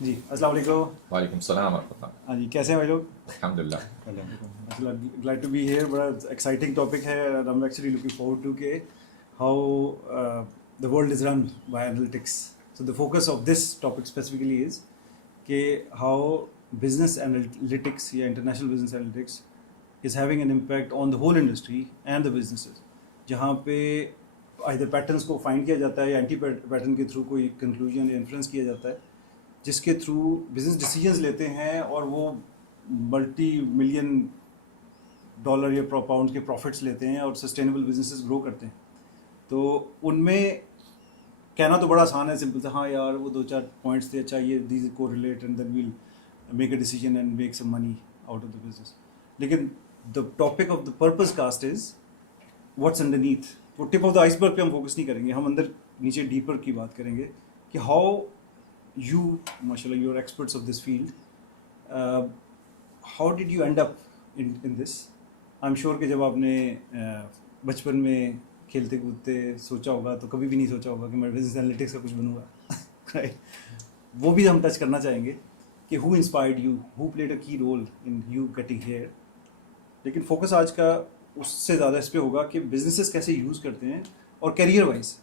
جی السلام علیکم. وعلیکم السلام ورحمۃ اللہ. ہاں جی, کیسے ہیں بھائی لوگ؟ الحمد للہ. glad to be here. بڑا ایکسائٹنگ ٹاپک ہے. I'm actually looking forward to کہ how the world is run by analytics. So the focus of this topic specifically is کہ how business analytics یا international business analytics is having an impact on the whole industry and the businesses. جہاں پہ either patterns کو find کیا جاتا ہے یا anti pattern کے تھرو کوئی کنکلوژن یا انفرنس کیا جاتا ہے جس کے تھرو بزنس ڈیسیجنز لیتے ہیں اور وہ ملٹی ملین ڈالر یا پاؤنڈ کے پروفٹس لیتے ہیں اور سسٹینیبل بزنسز گرو کرتے ہیں. تو ان میں کہنا تو بڑا آسان ہے, سمپل سے, ہاں یار وہ 2-4 پوائنٹس تھے, اچھا یہ دیز کو relate and then we'll make a decision and make some money out of the business. لیکن the topic of the purpose cost is what's underneath. وہ ٹپ آف دا آئس برگ پہ ہم فوکس نہیں کریں گے, ہم اندر نیچے ڈیپر کی بات کریں گے کہ how you, mashallah, you are experts of this field. How did you end up in this? I'm sure کہ جب آپ نے بچپن میں کھیلتے کودتے سوچا ہوگا تو کبھی بھی نہیں سوچا ہوگا کہ میں بزنس انالیٹکس کا کچھ بنوں گا. وہ بھی ہم ٹچ کرنا چاہیں گے کہ who inspired you, who played a key role in you getting here. لیکن فوکس آج کا اس سے زیادہ اس پہ ہوگا کہ بزنسز کیسے یوز کرتے ہیں اور career wise.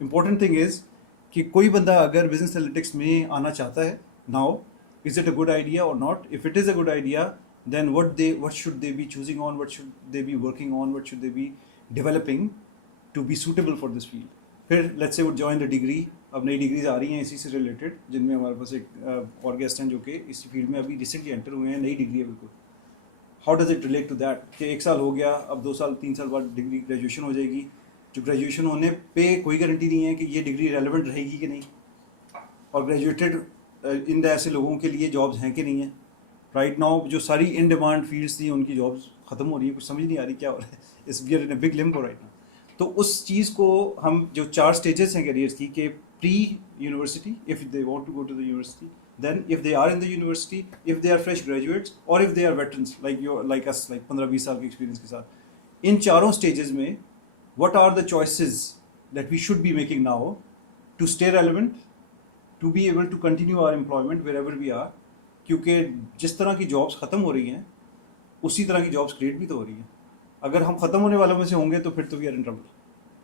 Important thing is کہ کوئی بندہ اگر بزنس انالیٹکس میں آنا چاہتا ہے now, is it a good idea or not? If it is a good idea then what should they be choosing on, what should they be working on, what should they be developing to be suitable for this field. پھر let's say would join the degree. اب نئی degrees آ رہی ہیں اسی سے related, جن میں ہمارے پاس ایک اور گیسٹ ہیں جو کہ اس فیلڈ میں ابھی ریسنٹلی انٹر ہوئے ہیں, نئی ڈگری ہے بالکل. How does it relate to that کہ 1 سال ہو گیا, اب 2 سال 3 سال بعد ڈگری گریجویشن ہو جائے گی. جو گریجویشن ہونے پہ کوئی گارنٹی نہیں ہے کہ یہ ڈگری ریلیونٹ رہے گی کہ نہیں, اور گریجویٹڈ ان ایسے لوگوں کے لیے جابس ہیں کہ نہیں ہیں. رائٹ ناؤ جو ساری ان ڈیمانڈ فیلڈس تھیں ان کی جابس ختم ہو رہی ہیں, کچھ سمجھ نہیں آ رہی کیا ہو رہا ہے. As we are in a big limbo right now. تو اس چیز کو ہم جو 4 اسٹیجز ہیں کیریئرس کی, کہ pre university if they want to go to the university, then if they are in the university, if they are fresh graduates, or if they are veterans like us, like 15-20 سال کے experience کے ساتھ. ان چاروں stages میں what are the choices that we should be making now to stay relevant, to be able to continue our employment wherever we are. کیونکہ جس طرح کی جابس ختم ہو رہی ہیں اسی طرح کی جابس کریٹ بھی تو ہو رہی ہیں. اگر ہم ختم ہونے والوں میں سے ہوں گے تو پھر تو we are in trouble.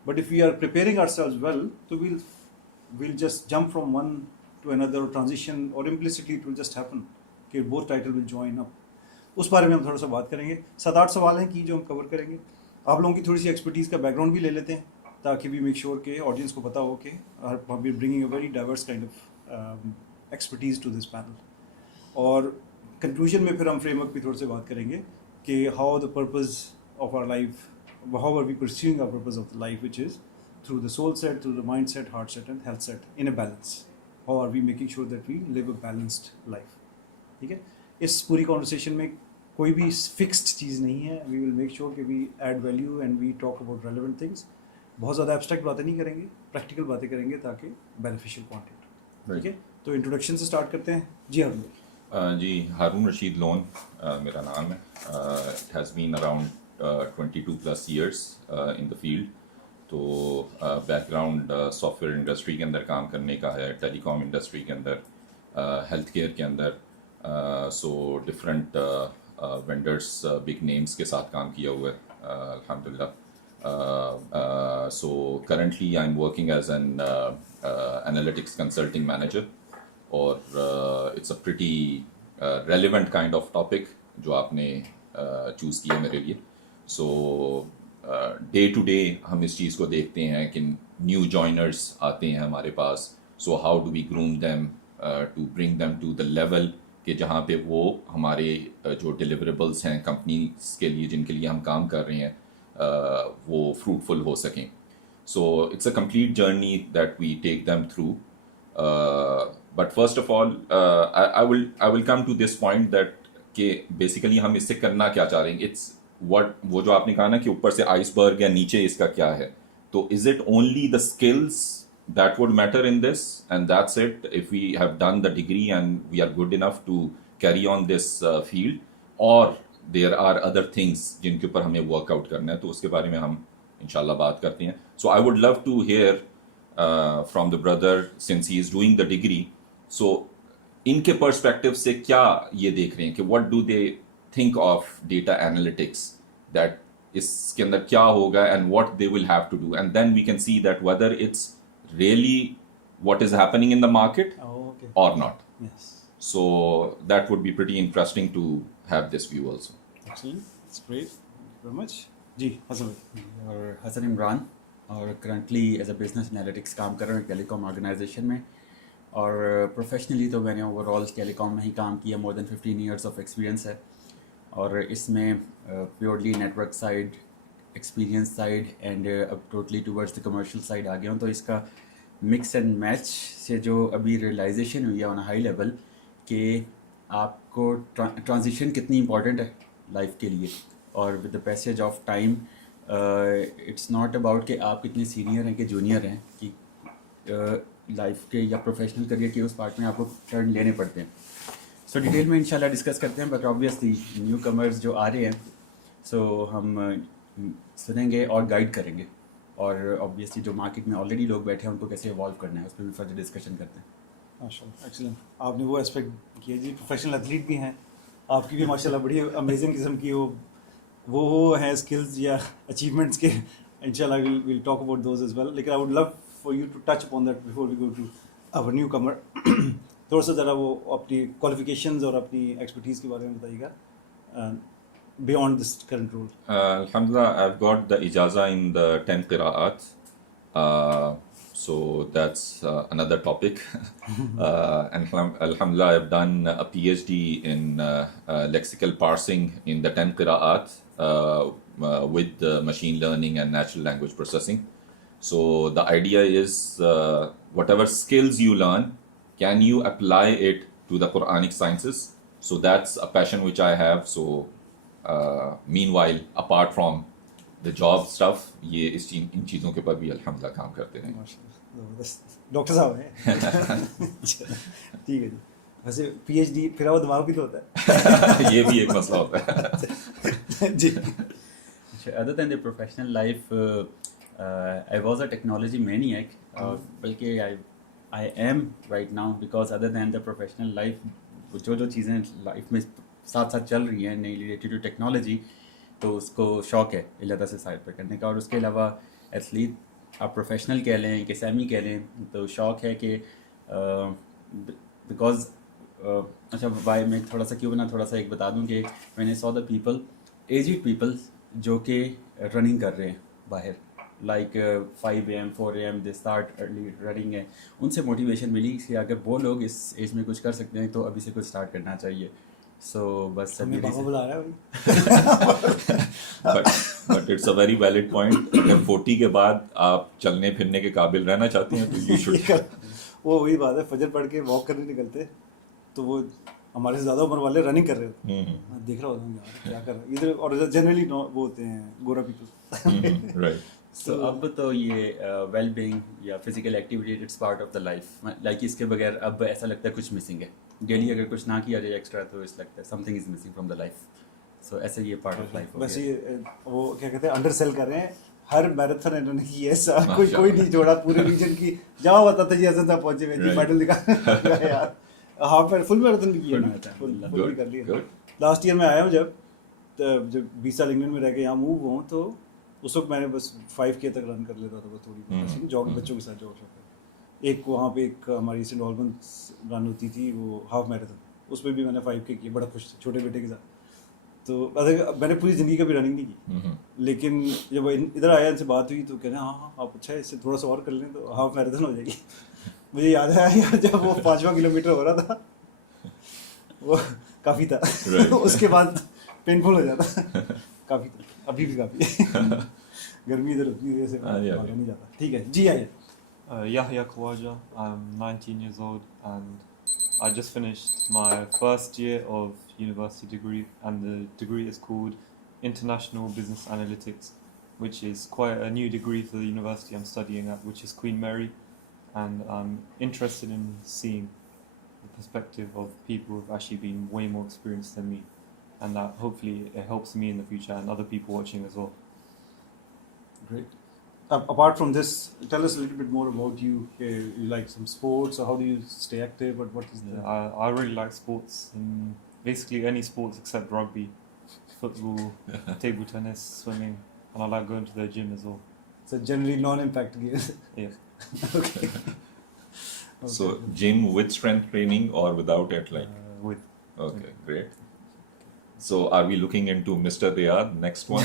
But if we are preparing ourselves well, تو we'll just jump from one to another, or transition, or implicitly it will just happen کہ both title will join up. اس بارے میں ہم تھوڑا سا بات کریں گے. 7-8 سوال ہیں کی جو ہم کور کریں گے. آپ لوگوں کی تھوڑی سی ایکسپرٹیز کا بیک گراؤنڈ بھی لے لیتے ہیں تاکہ بھی میک شیور کہ آڈینس کو پتا ہو کہ we are bringing a very diverse kind of expertise to this panel. اور کنکلوژن میں پھر ہم فریم ورک پہ تھوڑے سے بات کریں گے کہ how the purpose of our life, how are we perceiving our purpose of the life, which is through the soul set, through the mind set, heart set and health set in a balance. How are we making sure that we live a balanced life. ٹھیک ہے, اس پوری conversation میں کوئی بھی fixed چیز نہیں ہے. وی ول make sure کہ we add value and we talk about relevant things. بہت زیادہ ایبسٹریکٹ باتیں نہیں کریں گے, پریکٹیکل باتیں کریں گے تاکہ بینیفیشیل کانٹینٹ. ٹھیک ہے, تو انٹروڈکشن سے اسٹارٹ کرتے ہیں. جی ہارون. جی ہارون رشید لون میرا نام ہے. It has been around 22+ years in the field. تو background software industry کے اندر کام کرنے کا ہے, ٹیلی کام انڈسٹری کے اندر, ہیلتھ کیئر کے اندر. So different vendors, big names کے ساتھ کام کیا ہوا ہے الحمد للہ. So currently I am working as an analytics consulting manager, اور it's a pretty relevant kind of topic جو آپ نے چوز کیا میرے لیے. سو ڈے ٹو ڈے ہم اس چیز کو دیکھتے ہیں کہ نیو جوائنرس آتے ہیں ہمارے پاس. So how do we groom them to bring them to the level کہ جہاں پہ وہ ہمارے جو ڈیلیوریبلس ہیں کمپنیز کے لیے جن کے لیے ہم کام کر رہے ہیں وہ فروٹفل ہو سکیں. So it's a complete journey that we take them through. But first of all I will come to this point that کہ بیسیکلی ہم اس سے کرنا کیا چاہ رہے ہیں. اٹس وٹ, وہ جو آپ نے کہا نا کہ اوپر سے آئس برگ یا نیچے اس کا کیا ہے, تو is it only the skills that would matter in this, and that's it. If we have done the degree and we are good enough to carry on this field, or there are other things جن کے اوپر ہمیں work out کرنا ہے, تو اس کے بارے میں ہم انشاءاللہ بات کرتے ہیں. So I would love to hear from the brother, since he is doing the degree. So ان کے پرسپیکٹو سے کیا یہ دیکھ رہے ہیں کہ what do they think of data analytics, that اس کے اندر کیا ہوگا and what they will have to do, and then we can see that whether it's really what is happening in the market Okay. Or not. Yes. So that would be pretty interesting to have this view also. Excellent. That's great. Thank you very much. جی حسن بھائی. اور حسن عمران, اور currently as a business analytics کام کر رہا ہوں ٹیلی کام organization میں, اور پروفیشنلی تو میں نے اوور آل ٹیلی کام میں ہی کام کیا, more than 15 years of experience ہے, اور اس میں purely network side, experience side and اب totally towards the commercial side آ گیا ہوں. تو اس کا مکس اینڈ میچ سے جو ابھی ریئلائزیشن ہوئی ہے آن اے ہائی لیول کہ آپ کو ٹرانزیشن کتنی امپورٹنٹ ہے لائف کے لیے, اور with the passage of time it's not about کہ آپ کتنے سینئر ہیں کہ جونیئر ہیں, کہ لائف کے یا پروفیشنل کریئر کے اس پارٹ میں آپ کو ٹرن لینے پڑتے ہیں. سو ڈیٹیل میں انشاءاللہ ڈسکس کرتے ہیں, بٹ آبویسلی نیو کمرز جو آ رہے ہیں سو ہم سنیں گے اور گائیڈ کریں گے, اور آبویسلی جو مارکیٹ میں آلریڈی لوگ بیٹھے ہیں ان کو کیسے ایوالو کرنا ہے اس پہ بھی فردر ڈسکشن کرتے ہیں. ماشاء اللہ ایکسلنٹ. آپ نے وہ اسپیکٹ کیا جی, پروفیشنل ایتھلیٹ بھی ہیں آپ کی بھی ماشاء اللہ, بڑی امیزنگ قسم کی وہ ہیں اسکلز یا اچیومنٹس کے. ان شاء اللہ we'll talk about those as well, لیکن I would love for you to touch upon that before we go to over newcomer. تھوڑا سا ذرا وہ اپنی کوالیفیکیشنز اور اپنی ایکسپرٹیز کے بارے میں بتائیے گا beyond this current role. Alhamdulillah, I've got the ijaza in the 10 qira'at. So that's another topic. And alhamdulillah, I've done a PhD in lexical parsing in the 10 qira'at with machine learning and natural language processing. So the idea is whatever skills you learn, can you apply it to the Quranic sciences? So that's a passion which I have. So meanwhile, apart from the job stuff, یہ ان چیزوں کے پر بھی الحمدللہ کام کرتے ہیں. Doctor صاحب ہیں. ٹھیک ہے جی. ویسے پی ایچ ڈی پھرا ہوا دماغ بھی تو ہوتا ہے, یہ بھی ایک مسئلہ ہوتا ہے جی. Other than the professional life I was a technology maniac, بلکہ I am right now, because other than the professional life جو چیزیں لائف میں ساتھ ساتھ چل رہی ہیں نئی ریلیٹڈ ٹو ٹیکنالوجی, تو اس کو شوق ہے اللہ سے سائڈ پہ کرنے کا. اور اس کے علاوہ ایتھلیٹ آپ پروفیشنل کہہ لیں کہ سیمی کہہ لیں, تو شوق ہے کہ بیکاز اچھا بائی میں تھوڑا سا کیوں نہ تھوڑا سا ایک بتا دوں کہ میں نے سو دا پیپل, ایجڈ پیپل جو کہ رننگ کر رہے ہیں باہر, like 5 AM 4 AM they start early running ہے, ان سے موٹیویشن ملی کہ اگر وہ لوگ اس ایج میں کچھ کر سکتے ہیں تو ابھی سے کچھ اسٹارٹ کرنا چاہیے. سو بس بابا بلا رہا ہے but it's a very valid point. اگر 40 کے بعد آپ چلنے پھرنے کے قابل رہنا چاہتے ہیں تو یو شوڈ. وہ وہی بات ہے, فجر پڑھ کے واک کرنے نکلتے تو وہ ہمارے سے زیادہ عمر والے رننگ کر رہے ہوتے, دیکھ رہا ہوتا ہوں یار کیا کر رہے ادھر, اور جنرلی وہ ہوتے ہیں گورا پیپل. رائٹ. تو اب تو یہ ویل بینگ یا physical activity it's part of the life, like اس کے بغیر اب ایسا لگتا ہے کچھ مسنگ ہے. ڈیلی اگر کچھ نہ کیا جائے ایکسٹرا تو اس لگتا ہے something is missing from the life. So ایسے یہ پارٹ آف لائف. ویسے وہ کیا کہتے ہیں انڈر سیل کر رہے ہیں, ہر میراتھن انہوں نے کی ہے, کوئی نہیں چھوڑا پورے ریجن کی. جہاں بتاتا جی حسن صاحب پہنچے ہوئے جی میڈل دکھا یار. ہاف فل میراتھن بھی کیا نا, فل بھی کر لیا. لاسٹ ایئر میں آیا ہوں جب 20 سال انگلینڈ میں رہ کے یہاں موو ہوں, تو اس وقت میں نے بس 5K تک رن کر لیتا تھا بس تھوڑی جاگ, بچوں کے ساتھ جاگ شوق ہے. ایک وہاں پہ ایک ہماری سینٹ آلبنس رن ہوتی تھی وہ ہاف میراتھن, اس میں بھی میں نے 5K کیا, بڑا خوش چھوٹے بیٹے کے ساتھ. تو میں نے پوری زندگی کبھی رننگ نہیں کی, لیکن جب ادھر آیا ان سے بات ہوئی تو کہنا ہاں آپ اچھا ہے اس سے تھوڑا سا اور کر لیں تو ہاف میراتھن ہو جائے گی. مجھے یاد ہے یار جب وہ 5واں کلومیٹر ہو رہا تھا وہ کافی تھا, اس کے بعد پینفل ہو جاتا کافی تھا, ابھی بھی کافی گرمی ادھر اتنی وجہ سے بھاگا نہیں جاتا. ٹھیک ہے جی آئیے. Yahya Khawaja, I'm 19 years old and I just finished my first year of university degree, and the degree is called International Business Analytics, which is quite a new degree for the university I'm studying at, which is Queen Mary, and I'm interested in seeing the perspective of people who've actually been way more experienced than me, and that hopefully it helps me in the future and other people watching as well. Great. apart from this, tell us a little bit more about you. You like some sports, or how do you stay active? But what is the... I really like sports, basically any sports except rugby, football, table tennis, swimming, and I like going to the gym as well. So generally non-impact games. Yeah. Okay. So gym with strength training or without it, like? With. Okay, great. So are we looking into Mr. Riyad, next one?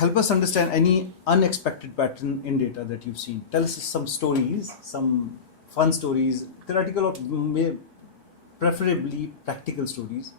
help us understand any unexpected pattern in data that you've seen. Tell us some stories, some fun stories, theoretical or preferably practical stories,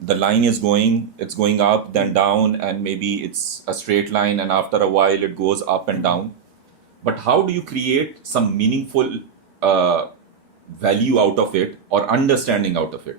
the line is it's going up, then down, and maybe it's a straight line, and after a while it goes up and down. But how do you create some meaningful value out of it or understanding out of it?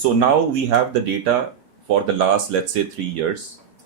So now we have the data for the last, let's say 3 years,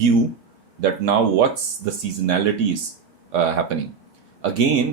view that now what's the seasonalities happening. Again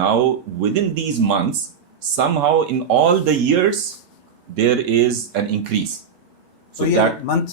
now within these months somehow in all the years there is an increase. So that month,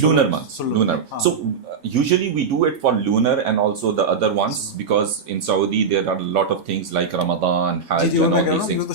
lunar month, lunar. So usually we do it for lunar and also the other ones, because in Saudi there are a lot of things like Ramadan, Hajj and all these things.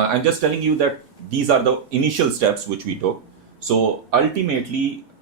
I'm just telling you that these are the initial steps which we took. So ultimately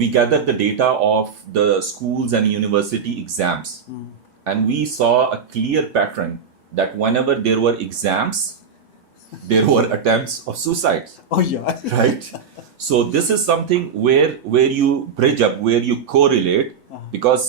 we gathered the data of the schools and university exams, and we saw a clear pattern that whenever there were exams, there were attempts of suicide. Oh yeah. Right? So this is something where you bridge up, where you correlate, because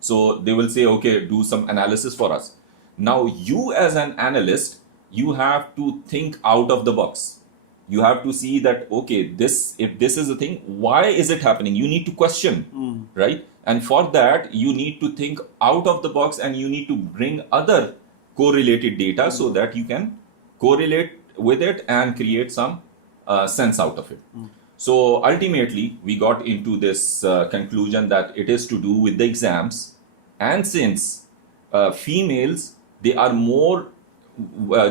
so they will say okay, do some analysis for us. Now you as an analyst, you have to think out of the box. You have to see that okay, if this is a thing, why is it happening? You need to question, right? And for that you need to think out of the box, and you need to bring other correlated data so that you can correlate with it and create some sense out of it. So ultimately we got into this conclusion that it is to do with the exams, and since females, they are more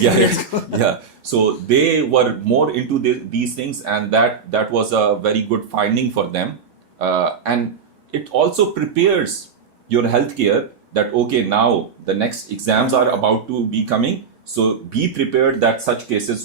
yeah, so they were more into these things, and that was a very good finding for them, and it also prepares your healthcare that okay, now the next exams are about to be coming, so be prepared that such cases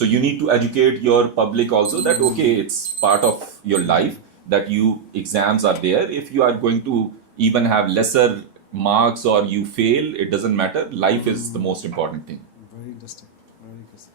So you need to educate your public also that okay, it's part of your life that exams are there. If you are going to even have lesser marks or you fail, it doesn't matter. Life is the most important thing. Very interesting. Very interesting.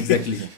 Exactly.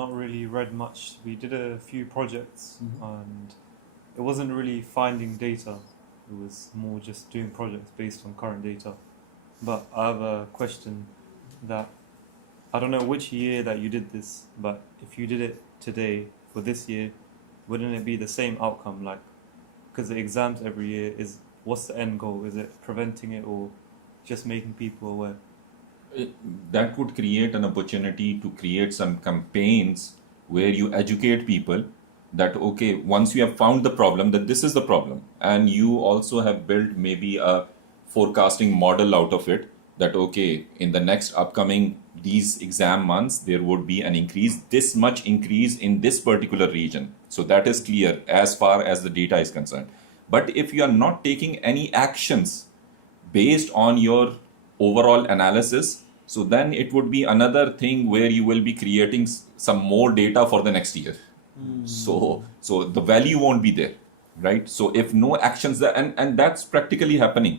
Not really read much. We did a few projects and it wasn't really finding data. It was more just doing projects based on current data. But I have a question that I don't know which year that you did this, but if you did it today for this year, wouldn't it be the same outcome? Like, because the exams every year is, what's the end goal? Is it preventing it or just making people aware? That would create an opportunity to create some campaigns where you educate people that okay, once you have found the problem, that this is the problem, and you also have built maybe a forecasting model out of it, that okay, in the next upcoming these exam months there would be an increase, this much increase in this particular region, so that is clear as far as the data is concerned. But if you are not taking any actions based on your overall analysis, so then it would be another thing where you will be creating some more data for the next year. So the value won't be there, right? So if no actions there, and that's practically happening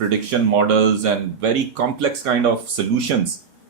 prediction models and very complex kind of solutions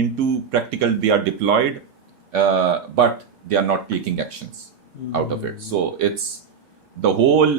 into practical they are deployed, but they are not taking actions out of it. So it's the whole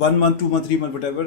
1 month 2 month 3 month whatever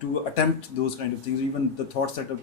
to attempt those kind of things. Even the thought setup,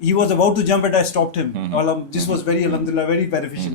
he was about to jump and I stopped him. This was very alhamdulillah very beneficial.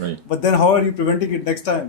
Right. But then how are you preventing it next time?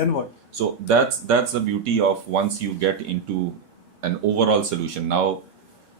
Then what? So that's the beauty of once you get into an overall solution. Now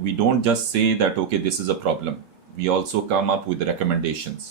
we don't just say that okay this is a problem. We also come up with recommendations.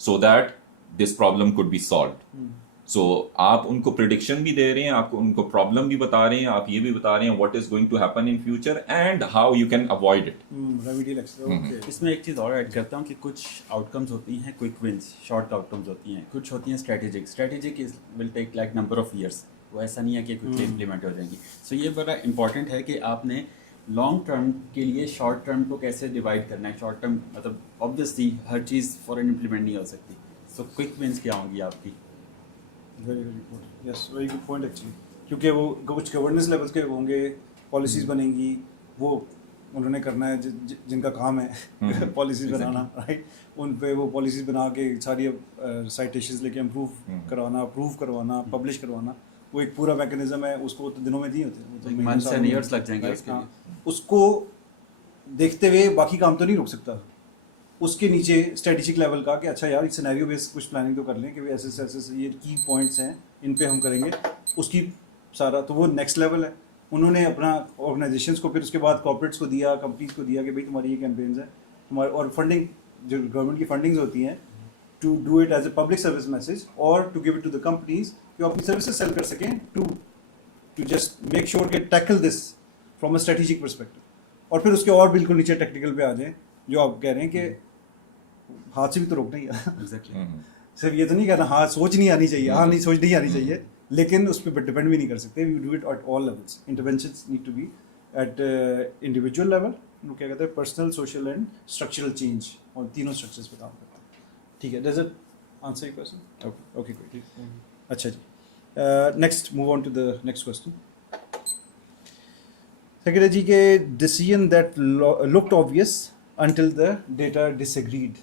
so that this problem could be solved. So آپ ان کو prediction بھی دے رہے ہیں, آپ ان کو problem بھی بتا رہے ہیں, آپ یہ بھی بتا رہے ہیں what is going to happen in future and how you can avoid it. Remedial action. Okay. اس میں ایک چیز اور ایڈ کرتا ہوں کہ کچھ آؤٹ کمز ہوتی ہیں quick ones, short outcomes ہوتی ہیں, کچھ ہوتی ہیں strategic will take like number of years. وہ ایسا نہیں ہے کہ کوئکلی امپلیمنٹ ہو جائیں گی. سو یہ بڑا امپورٹنٹ ہے کہ آپ نے لانگ ٹرم کے لیے شارٹ ٹرم کو کیسے ڈیوائڈ کرنا ہے. شارٹ ٹرم مطلب آبویسلی ہر چیز فوراً امپلیمنٹ نہیں ہو سکتی. سو کوئک ونس کیا ہوں گی آپ کی؟ Very good. Yes, very good point actually. کیونکہ وہ کچھ گورننس لیولس کے ہوں گے, پالیسیز بنیں گی, وہ انہوں نے کرنا ہے جن کا کام ہے پالیسیز بنانا, رائٹ. ان پہ وہ پالیسیز بنا کے ساری سائٹیشنز لے کے امپروو کروانا, اپروو کروانا, پبلش کروانا, وہ ایک پورا میکینزم ہے. اس کو تو دنوں میں نہیں ہوتے, منتھس اینڈ ایئرس لگ جائیں گے اس کے لیے. اس کو دیکھتے ہوئے باقی کام تو نہیں روک سکتا. اس کے نیچے اسٹریٹجک لیول کا کہ اچھا یار ایک سینیریو بیس کچھ پلاننگ تو کر لیں کہ ایسے ایسے یہ کی پوائنٹس ہیں ان پہ ہم کریں گے, اس کی سارا تو وہ نیکسٹ لیول ہے. انہوں نے اپنا آرگنائزیشنس کو پھر اس کے بعد کارپوریٹس کو دیا, کمپنیز کو دیا کہ بھائی تمہاری یہ کیمپینز ہیں تمہارے, اور فنڈنگ جو گورنمنٹ کی فنڈنگز ہوتی ہیں to do it as a public service message اور to give it to the companies کہ اپنی سروسز سیل کر سکیں ٹو جسٹ میک شیور کہ tackle this from a strategic perspective. اور پھر اس کے اور بالکل نیچے ٹیکنیکل پہ آ جائیں جو آپ کہہ رہے ہیں کہ ہاتھ سے بھی تو روکنا ہی ہے. صرف یہ تو نہیں کہنا ہاں سوچ نہیں آنی چاہیے, ہاں نہیں سوچ نہیں آنی چاہیے, لیکن اس پہ ڈپینڈ بھی نہیں کر سکتے. We do it at all levels. Interventions need to be at individual level, کیا کہتے ہیں personal, social and structural change, اور تینوں اسٹرکچرس پہ کام کرتا ہے. ٹھیک ہے, does it answer your question? Okay good. اچھا جی, next move on to the next question. Second ہے جی کہ decision that looked obvious until the data disagreed.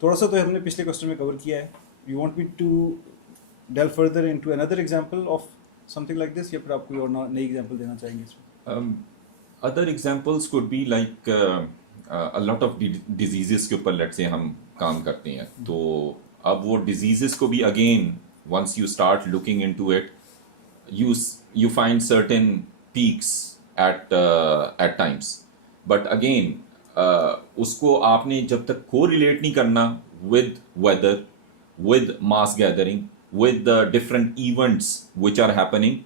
تھوڑا سا تو ہم نے پچھلے کوسچن میں کور کیا ہے. You want me to deal further into اندر example of something like this, یا پھر آپ کوئی اور نئی ایگزامپل دینا چاہیں گے اس میں؟ Other examples could be like a lot of diseases کے اوپر let's say ہم کام کرتے ہیں, تو اب وہ diseases کو بھی again once you start looking into it you find certain peaks at times, but again اس کو آپ نے جب تک کو ریلیٹ نہیں کرنا with weather, with mass gathering, with the different events which are happening,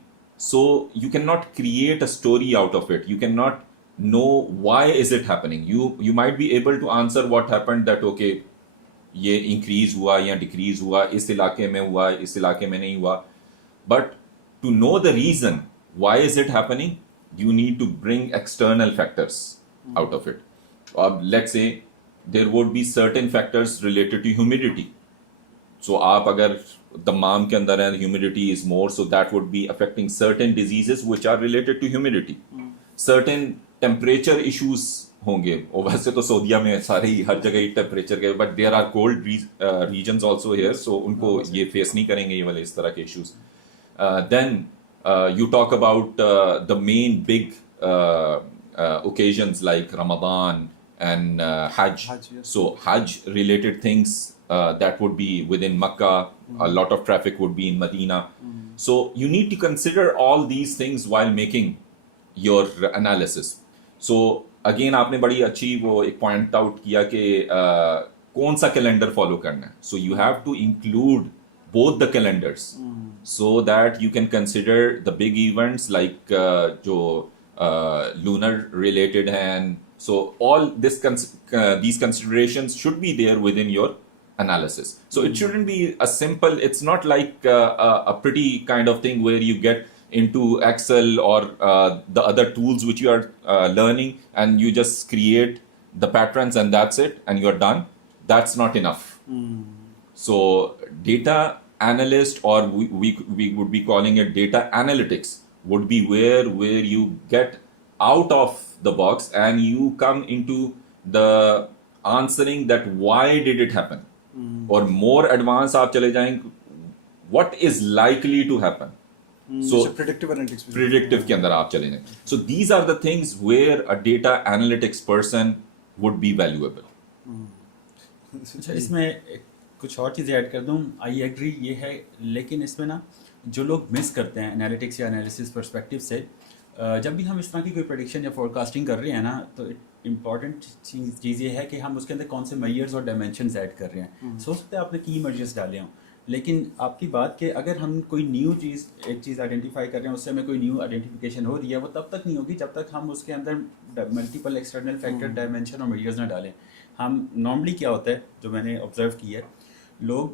so you can not create a story out of it. You can not know why is it happening. You might be able to answer what happened that okay یہ increase ہوا یا decrease ہوا, اس علاقے میں ہوا, اس علاقے میں نہیں ہوا, but to know the reason why is it happening you need to bring external factors out of it. Let's say there would be certain factors related to humidity. So آپ اگر دمام کے اندر ہے humidity is more, so that would be affecting certain diseases which are related to humidity. Certain temperature issues ہوں گے, اور ویسے تو سعودیہ میں سارے ہی ہر جگہ ہی ٹیمپریچر کے, but there are cold regions also here, so ان کو یہ فیس نہیں کریں گے یہ والے اس طرح کے issues. Then you talk about the main big occasions like Ramadan and Hajj. Yes. So Hajj related things that would be within Makkah, a lot of traffic would be in Medina. So you need to consider all these things while making your analysis. So again آپ نے بڑی اچھی وہ ایک point out کیا کہ کون سا کیلنڈر فالو کرنا ہے. So you have to include both the calendars so that you can consider the big events like جو lunar related and so all these considerations should be there within your analysis. So it shouldn't be a simple, it's not like a pretty kind of thing where you get into Excel or the other tools which you are learning and you just create the patterns and that's it and you're done. That's not enough. So data analyst, or we would be calling it data analytics, would be where you get out of the box and you come into the answering that why did it happen, or more advanced آپ چلے جائیں what is likely to happen. So predictive analytics predictive کے اندر آپ چلے جائیں. So these are the things where a data analytics person would be valuable. اچھا اس میں کچھ اور چیزیں ایڈ کر دوں. آئی ایگری یہ ہے, لیکن اس میں نا جو لوگ مس کرتے ہیں انالیٹکس یا انالیسس پرسپیکٹیو سے, جب بھی ہم اس طرح کی کوئی پریڈکشن یا فور کاسٹنگ کر رہے ہیں نا, تو امپورٹنٹ چیز یہ ہے کہ ہم اس کے اندر کون سے میئرز اور ڈائمینشنز ایڈ کر رہے ہیں. سو سکتے ہیں آپ نے کی میئرز ڈالے ہوں, لیکن آپ کی بات کہ اگر ہم کوئی نیو چیز ایک چیز آئیڈینٹیفائی کر رہے ہیں, اس سے ہمیں کوئی نیو آئیڈینٹیفیکیشن ہو رہی ہے, وہ تب تک نہیں ہوگی جب تک ہم اس کے اندر ملٹیپل ایکسٹرنل فیکٹر ڈائمینشن اور میئرز نہ ڈالیں. ہم نارملی کیا ہوتا ہے جو میں نے آبزرو کی ہے, لوگ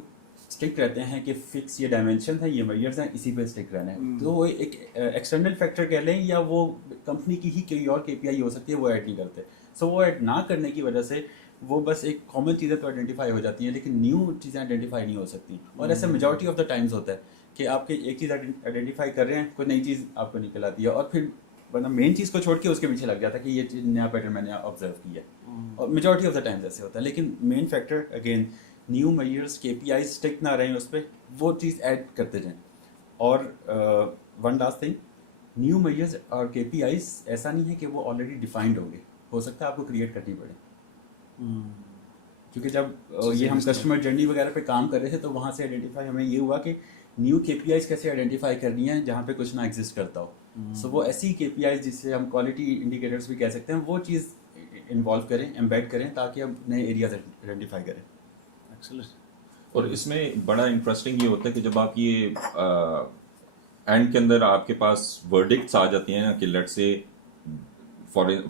اسٹک رہتے ہیں کہ فکس یہ ڈائمینشن ہے, یہ میئرز ہیں, اسی پہ اسٹک رہنا ہے. تو وہ ایک ایکسٹرنل فیکٹر کہہ لیں یا وہ کمپنی کی ہی کوئی اور کے پی آئی ہو سکتی ہے, وہ ایڈ نہیں کرتے. سو وہ ایڈ نہ کرنے کی وجہ سے وہ بس ایک کامن چیزیں تو آئیڈینٹیفائی ہو جاتی ہیں, لیکن نیو چیزیں آئیڈینٹیفائی نہیں ہو سکتی. اور ایسے میجورٹی آف دا ٹائمز ہوتا ہے کہ آپ کے ایک چیز آئیڈینٹیفائی کر رہے ہیں, کوئی نئی چیز آپ کو نکل آتی ہے, اور پھر ورنہ مین چیز کو چھوڑ کے اس کے پیچھے لگ جاتا ہے کہ یہ چیز نیا پیٹرن میں نے آبزرو کیا ہے. اور میجورٹی آف دا ٹائمز ایسے ہوتا ہے. لیکن main factor again new mayors کے پی آئیز اسٹک نہ رہیں اس پہ, وہ چیز ایڈ کرتے جائیں. اور one last thing, new measures اور کے پی آئیز ایسا نہیں ہے کہ وہ آلریڈی ڈیفائنڈ ہوں گے, ہو سکتا ہے آپ کو کریٹ کرنی پڑے. کیونکہ جب یہ ہم کسٹمر جرنی وغیرہ پہ کام کر رہے تھے تو وہاں سے آئیڈینٹیفائی ہمیں یہ ہوا کہ نیو کے پی آئیز کیسے آئیڈینٹیفائی کرنی ہے جہاں پہ کچھ نہ ایگزسٹ کرتا ہو. سو وہ ایسی کے پی آئیز جس سے ہم کوالٹی انڈیکیٹرس بھی کہہ سکتے ہیں, وہ چیز انوالو کریں, ایمبیڈ کریں, تاکہ ہم نئے ایریاز آئیڈینٹیفائی کریں. اور اس میں بڑا انٹرسٹنگ یہ ہوتا ہے کہ جب آپ یہ اینڈ کے اندر آپ کے پاس ورڈکٹس آ جاتی ہیں کہ لیٹ سے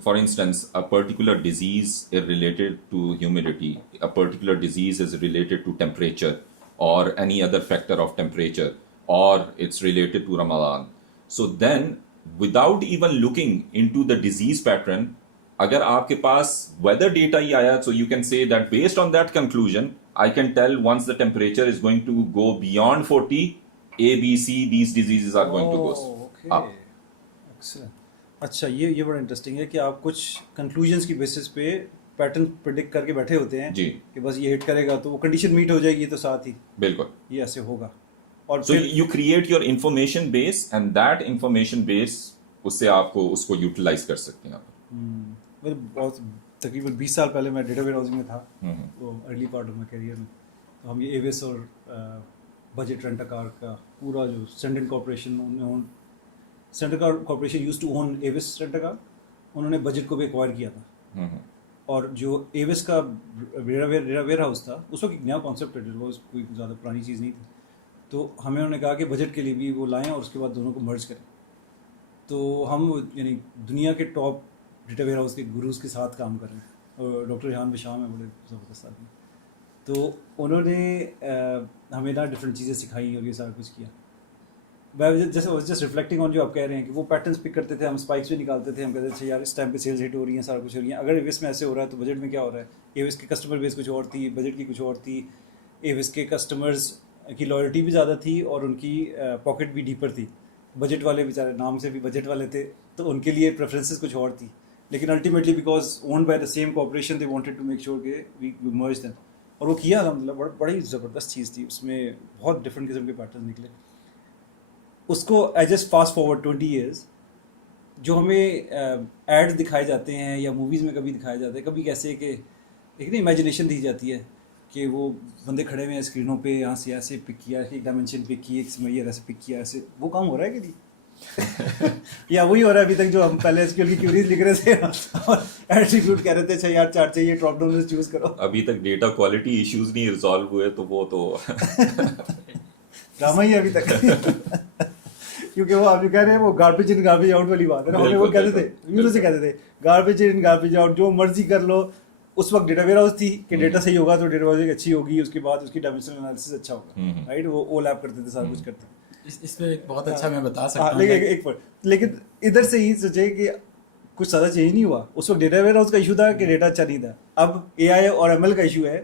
for instance a particular disease is related to humidity, a particular disease is related to temperature or any other factor of temperature, or it's related to Ramadan. So then without even looking into the disease pattern, agar aapke paas weather data hi aaya, so you can say that based on that conclusion I can tell once the temperature is going to go beyond 40, A, B, C, these diseases are going to go up. Excellent. اچھا یہ بڑا interesting ہے کہ آپ کچھ conclusions کی basis پہ pattern predict کر کے بیٹھے ہوتے ہیں جی کہ بس یہ ہٹ کرے گا تو وہ کنڈیشن میٹ ہو جائے گی, تو ساتھ ہی بالکل یہ ایسے ہوگا. اور so you create your information base and that information base اس سے آپ کو اس کو یوٹیلائز کر سکتے ہیں آپ. بہت تقریباً 20 سال پہلے میں ڈیٹا ویئر ہاؤسنگ میں تھا, وہ early part of my career میں. تو ہم یہ ایویس اور بجٹ رینٹ کار کا پورا جو central corporation central corporation used to own Avis rent car, انہوں نے بجٹ کو بھی ایکوائر کیا تھا. اور جو ایوس کا ڈیٹا ویئر ہاؤس تھا اس وقت ایک نیا کانسیپٹ ہے, وہ کوئی زیادہ پرانی چیز نہیں تھی. تو ہمیں انہوں نے کہا کہ بجٹ کے لیے بھی وہ لائیں اور اس کے بعد دونوں کو مرج کریں. تو ہم یعنی دنیا کے ٹاپ ڈیٹا ویئر ہاؤس کے گروز کے ساتھ کام کر رہے ہیں, اور ڈاکٹر ریحان بشام ہیں بڑے زبردست آدمی. تو انہوں نے ہمیں نا ڈفرینٹ چیزیں سکھائی اور یہ سارا کچھ کیا. جیسے جسٹ ریفلیکٹنگ آن جو آپ کہہ رہے ہیں کہ وہ پیٹرنس پک کرتے تھے, ہم اسپائکس بھی نکالتے تھے, ہم کہتے تھے یار اس ٹائم پہ سیلز ہٹ ہو رہی ہیں, سارا کچھ ہو رہی ہیں. اگر ایوس میں ایسے ہو رہا ہے تو بجٹ میں کیا ہو رہا ہے. ایوس کی کسٹمر بیس کچھ اور تھی, بجٹ کی کچھ اور تھی. ایوس کے کسٹمرز کی لائلٹی بھی زیادہ تھی اور ان کی پاکٹ بھی ڈیپر تھی. بجٹ والے بیچارے نام سے بھی بجٹ والے تھے, تو ان کے لیے پریفرنسز کچھ اور تھی. لیکن ultimately because owned by the same corporation they wanted to make sure کہ وی مرج دیم, اور وہ کیا الحمدللہ. بڑی زبردست چیز تھی, اس میں بہت ڈفرینٹ قسم کے پیٹرن نکلے. اس کو I just fast forward 20 years, جو ہمیں ایڈز دکھائے جاتے ہیں یا موویز میں کبھی دکھائے جاتے ہیں, کبھی کیسے کہ ایک نا امیجنیشن دی جاتی ہے کہ وہ بندے کھڑے ہوئے ہیں اسکرینوں پہ, یہاں سے ایسے پک کیا, ایک ڈائمینشن پک کی, ایک میئر ایسے پک کیا, ایسے وہ کام ہو رہا ہے کہ نہیں یا وہی ہو رہا ہے ابھی تک جو ہم پہلے اس کی کیوریز لکھ رہے تھے اور ایٹریبیوٹ کہہ رہے تھے, اچھا یار چار چاہیے ڈراپ ڈاؤن سے چوز کرو. ابھی تک ڈیٹا کوالٹی ایشوز نہیں ریزالو ہوئے, تو وہ تو ڈرامہ ہی ہے ابھی تک. کیونکہ وہ آپ جو کہہ رہے ہیں وہ گاربیج ان گاربیج آؤٹ والی بات ہے نا. ہمیں وہ کہتے تھے, یوں سے کہتے تھے گاربیج ان گاربیج آؤٹ, جو مرضی کر لو. اس وقت ڈیٹا ویئر ہاؤس تھی کہ ڈیٹا صحیح ہوگا تو ڈیٹا ویئر اچھی ہوگی, اس کے بعد اس کی ڈائمینشنل انالیسس اچھا ہوگا, رائٹ. وہ او لیب کرتے تھے, سارا کچھ کرتے تھے. اس پہ بہت اچھا میں بتا سکتا ہوں. لیکن ادھر سے ہی سوچے کہ کچھ زیادہ چینج نہیں ہوا. اس وقت ڈیٹا ویئر ہاؤس کا ایشو تھا کہ ڈیٹا اچھا نہیں تھا. اب اے آئی اور ایم ایل کا ایشو ہے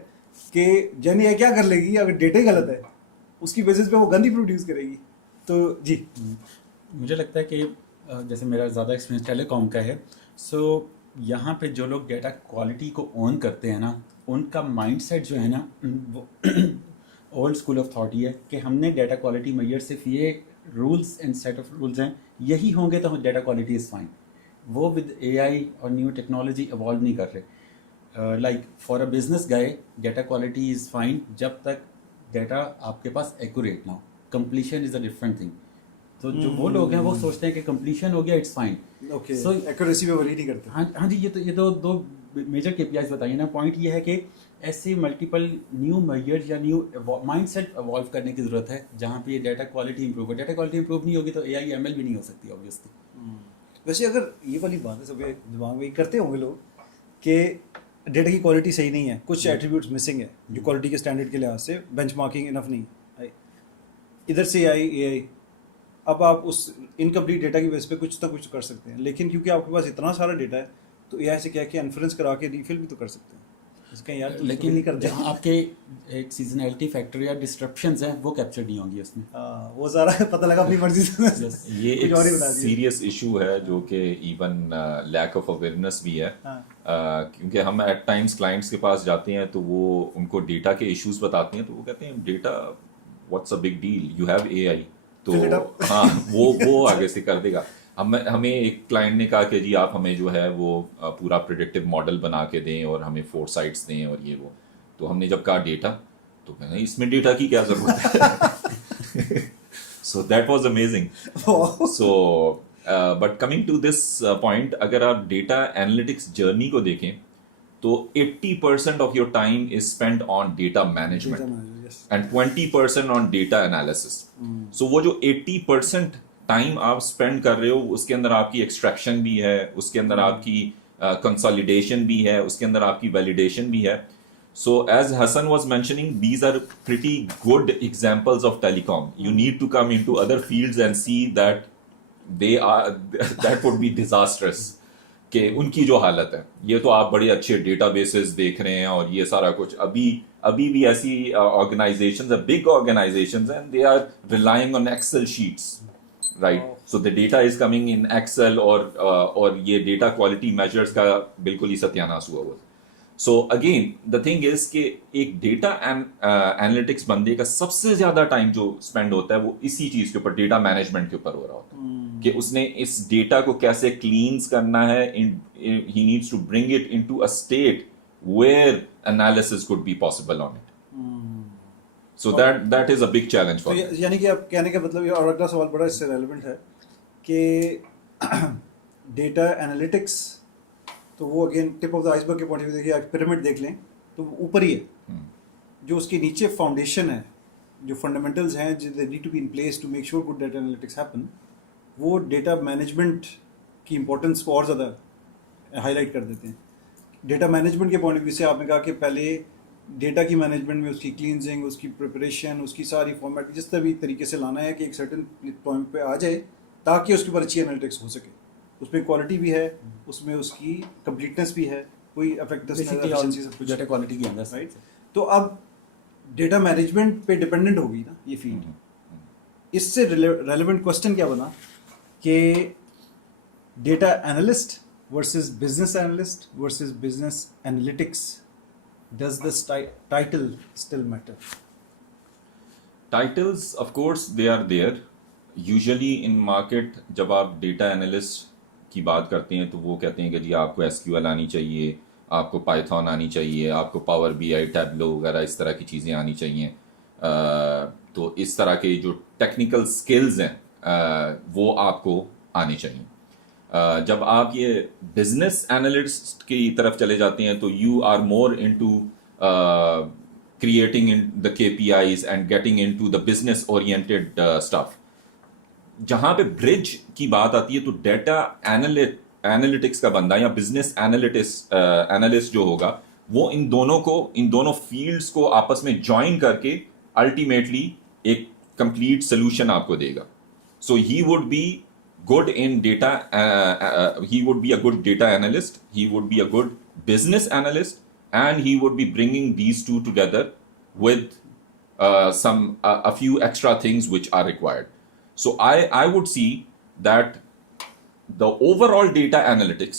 کہ جن اے کیا کر لے گی اگر ڈیٹا ہی غلط ہے اس کی بیسس پہ وہ گند ہی پروڈیوس کرے گی. تو جی مجھے لگتا ہے کہ جیسے میرا زیادہ ایکسپیرینس ٹیلی کام کا ہے, سو یہاں پہ جو لوگ ڈیٹا کوالٹی کو اون کرتے ہیں نا, ان کا مائنڈ سیٹ جو ہے نا وہ اولڈ اسکول آف تھاٹ یہ ہے کہ ہم نے ڈیٹا کوالٹی میئر صرف یہ rules and set of rules ہیں, یہی ہوں گے تو ڈیٹا کوالٹی از فائن. وہ ود اے آئی اور نیو ٹیکنالوجی ایوالو نہیں کر رہے. Like for a business guy data quality is fine جب تک ڈیٹا آپ کے پاس ایکوریٹ نہ ہو. Completion is a different thing. تو جو وہ لوگ ہیں وہ سوچتے ہیں کہ کمپلیشن ہو گیا it's fine. Okay so accuracy پہ وری نہیں کرتے. ہاں جی, یہ تو دو میجر کے پی آئیز بتائیے نا. پوائنٹ یہ ہے کہ ایسے ملٹیپل نیو میئر یا نیو مائنڈ سیٹ ایوالو کرنے کی ضرورت ہے جہاں پہ یہ ڈیٹا کوالٹی امپروو ہو. ڈیٹا کوالٹی امپروو نہیں ہوگی تو اے آئی ایم ایل بھی نہیں ہو سکتی آبویسلی. ویسے اگر یہ والی بات ہے سب دماغ میں کرتے ہوں گے لوگ کہ ڈیٹا کی کوالٹی صحیح نہیں ہے, کچھ ایٹریبیوٹس مسنگ ہے جو کوالٹی کے اسٹینڈرڈ کے لحاظ سے بینچ مارکنگ انف نہیں, ادھر سے آئی اے آئی, اب آپ اس انکمپلیٹ ڈیٹا کی بیس پہ کچھ نہ کچھ کر سکتے ہیں, لیکن کیونکہ آپ کے پاس اتنا سارا ڈیٹا ہے تو اے آئی سے کیا کہ انفرنس کرا کے ریفل بھی تو کر سکتے ہیں. اس کا یار لیکن نہیں کرتے جہاں آپ کے ایک سیزنلٹی فیکٹر یا ڈسٹرپشنز ہیں وہ کیپچر نہیں ہوں گی اس میں. وہ سارا پتہ لگا اپنی مرضی سے. یہ ایک سیریس ایشو ہے جو کہ ایون لیک آف اویئرنیس بھی ہے, کیونکہ ہم ایٹ ٹائمس کلائنٹس کے پاس جاتے ہیں تو وہ ان کو ڈیٹا کے ایشوز بتاتے ہیں تو وہ کہتے ہیں data what's a big deal, you have AI آئی, تو ہاں وہ آگے سے کر دے گا. ہمیں ایک کلائنٹ نے کہا کہ جی آپ ہمیں جو ہے وہ پورا پریڈکٹیو ماڈل بنا کے دیں اور ہمیں فور سائٹس دیں اور یہ وہ, تو ہم نے جب کہا ڈیٹا تو کہنا اس میں ڈیٹا کی کیا ضرورت ہے. So that was amazing. So but coming to this point, اگر آپ ڈیٹا اینالیٹکس جرنی کو دیکھیں تو 80% of your time is spend on data management and 20% on data analysis. So وہ جو 80% ٹائم آپ اسپینڈ کر رہے ہو اس کے اندر آپ کی ایکسٹریکشن بھی ہے, اس کے اندر آپ کی کنسالیڈیشن بھی ہے, اس کے اندر آپ کی ویلیڈیشن بھی ہے. So as Hasan was mentioning these are pretty good examples of telecom. You need to come in to other fields and see that they are that would be disastrous, کہ ان کی جو حالت ہے. یہ تو آپ بڑے اچھے ڈیٹا بیسز دیکھ رہے ہیں اور یہ سارا کچھ, ابھی بھی ایسی آرگنائزیشنز ہیں, بگ آرگنائزیشنز ہیں, they are relying on Excel sheets, right. So the data is coming in Excel, اور یہ ڈیٹا کوالٹی میجرز کا بالکل ہی ستیاناش ہوا ہوا. So again the thing is کہ ایک ڈیٹا اینالیٹکس بندے کا سب سے زیادہ ٹائم جو اسپینڈ ہوتا ہے وہ اسی چیز کے اوپر, ڈیٹا مینجمنٹ کے اوپر ہو رہا ہوتا ہے کہ اس نے اس ڈیٹا کو کیسے کلینز کرنا ہے. He needs to bring it into a state where analysis could be possible on it. So that is a big challenge for me. یعنی کہ آپ کہنے کا مطلب یہ, اور اگلا سوال بڑا اس سے ریلیونٹ ہے کہ ڈیٹا انالیٹکس تو وہ again tip of the ice برگ کے پوائنٹ آف ویو دیکھیے, آپ پیرامڈ دیکھ لیں تو وہ اوپر ہی ہے, جو اس کے نیچے فاؤنڈیشن ہے, جو فنڈامنٹلز ہیں they need to be in place to make sure good data analytics happen, وہ ڈیٹا مینجمنٹ کی امپورٹنس کو اور زیادہ ہائی لائٹ کر دیتے ہیں. ڈیٹا مینجمنٹ کے پوائنٹ آف ویو سے آپ نے کہا کہ پہلے ڈیٹا کی مینجمنٹ میں اس کی کلینزنگ, اس کی پریپریشن, اس کی ساری فارمیٹ جس طرح بھی طریقے سے لانا ہے کہ ایک سرٹن پوائنٹ پہ آ جائے تاکہ اس کے اوپر اچھی انالیٹکس ہو سکے. اس میں کوالٹی بھی ہے, اس میں اس کی کمپلیٹنس بھی ہے, کوئی افیکٹس ڈیٹا کوالٹی کی اندر, رائٹ. تو اب ڈیٹا مینجمنٹ پہ ڈپینڈنٹ ہوگی نا یہ فیلڈ. اس سے ریلیونٹ کوشچن کیا بنا کہ data analyst versus business analyst versus business analytics, does this title still matter? Titles of course they are there. Usually in market جب آپ ڈیٹا انالسٹ کی بات کرتے ہیں تو وہ کہتے ہیں کہ جی آپ کو ایس کیو ایل آنی چاہیے, آپ کو پائتھون آنی چاہیے, آپ کو پاور بی آئی, ٹیبلو وغیرہ اس طرح کی چیزیں آنی چاہیے. تو اس طرح کے جو ٹیکنیکل سکلز ہیں وہ آپ کو آنے چاہیے. جب آپ یہ بزنس انالسٹ کی طرف چلے جاتے ہیں تو you are more into creating the K P Is and getting into the business oriented stuff. جہاں پہ برج کی بات آتی ہے تو ڈیٹا اینالیٹکس کا بندہ یا بزنس انالسٹ جو ہوگا وہ ان دونوں فیلڈس کو آپس میں جوائن کر کے الٹیمیٹلی ایک کمپلیٹ سولوشن آپ کو دے گا. So he would be good in data, he would be a good data analyst, he would be a good business analyst, and he would be bringing these two together with a few extra things which are required. So I would see that the overall data analytics,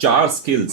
4 skills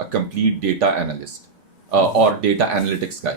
a complete data analyst or data analytics guy.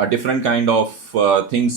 A different kind of things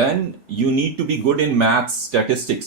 Then you need to be good in maths, statistics.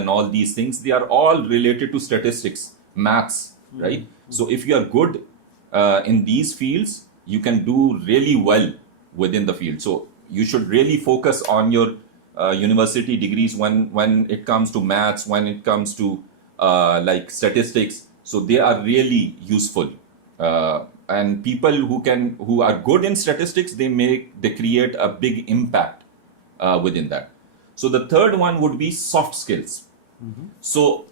and all these things, they are all related to statistics, maths, right? So if you are good in these fields, you can do really well within the field. So you should really focus on your university degrees when it comes to maths, when it comes to like statistics. So they are really useful, and people who are good in statistics, they create a big impact within that. So the third one would be soft skills. So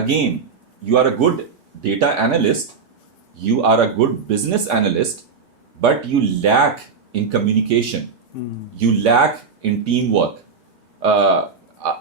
again you are a good data analyst, you are a good business analyst, but you lack in communication, you lack in teamwork.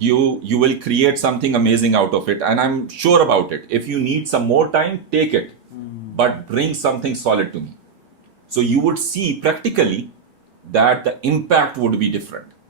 You will create something amazing out of it, and I'm sure about it. If you need some more time, take it, but bring something solid to me. So you would see practically that the impact would be different.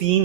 3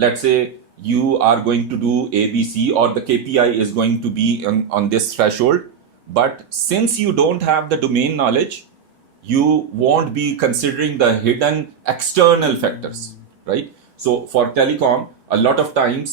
let's say you are going to do ABC or the KPI is going to be on this threshold, but since you don't have the domain knowledge, you won't be considering the hidden external factors, right? So for telecom, a lot of times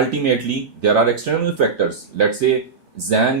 ultimately there are external factors. Let's say Zen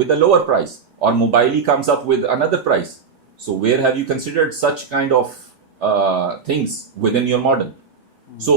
with a lower price, or Mobile comes up with another price. So where have you considered such kind of things within your model? So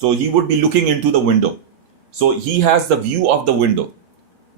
so he would be looking into the window, so he has the view of the window.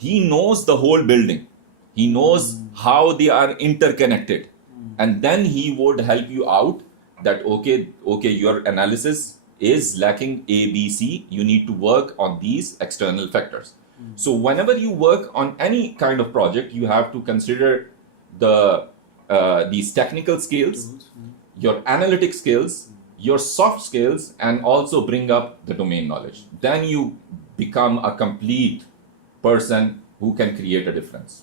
he knows the whole building. He knows how they are interconnected, and then he would help you out that okay, your analysis is lacking A, B, C. You need to work on these external factors. So whenever you work on any kind of project, you have to consider these technical skills, your analytic skills, your soft skills and also bring up the domain knowledge. Then you become a complete person who can create a difference.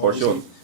for obviously. sure.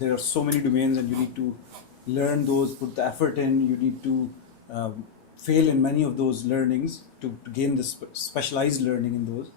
there are so many domains and you need to learn those, put the effort in, you need to fail in many of those learnings to gain the specialized learning in those.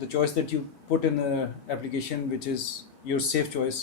the choice that you put in a application which is your safe choice,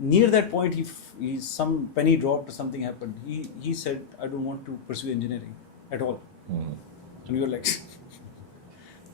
near that point he some penny dropped or something happened. He said I don't want to pursue engineering at all. And we were like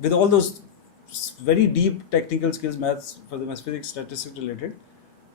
with all those very deep technical skills, maths for the maths, physics, statistics related.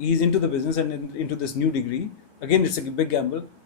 he is into the business and into this new degree. Again, it's a big gamble.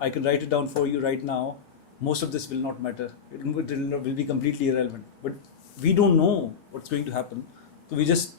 I can write it down for you right now. Most of this will not matter. It will be completely irrelevant. But we don't know what's going to happen. So we just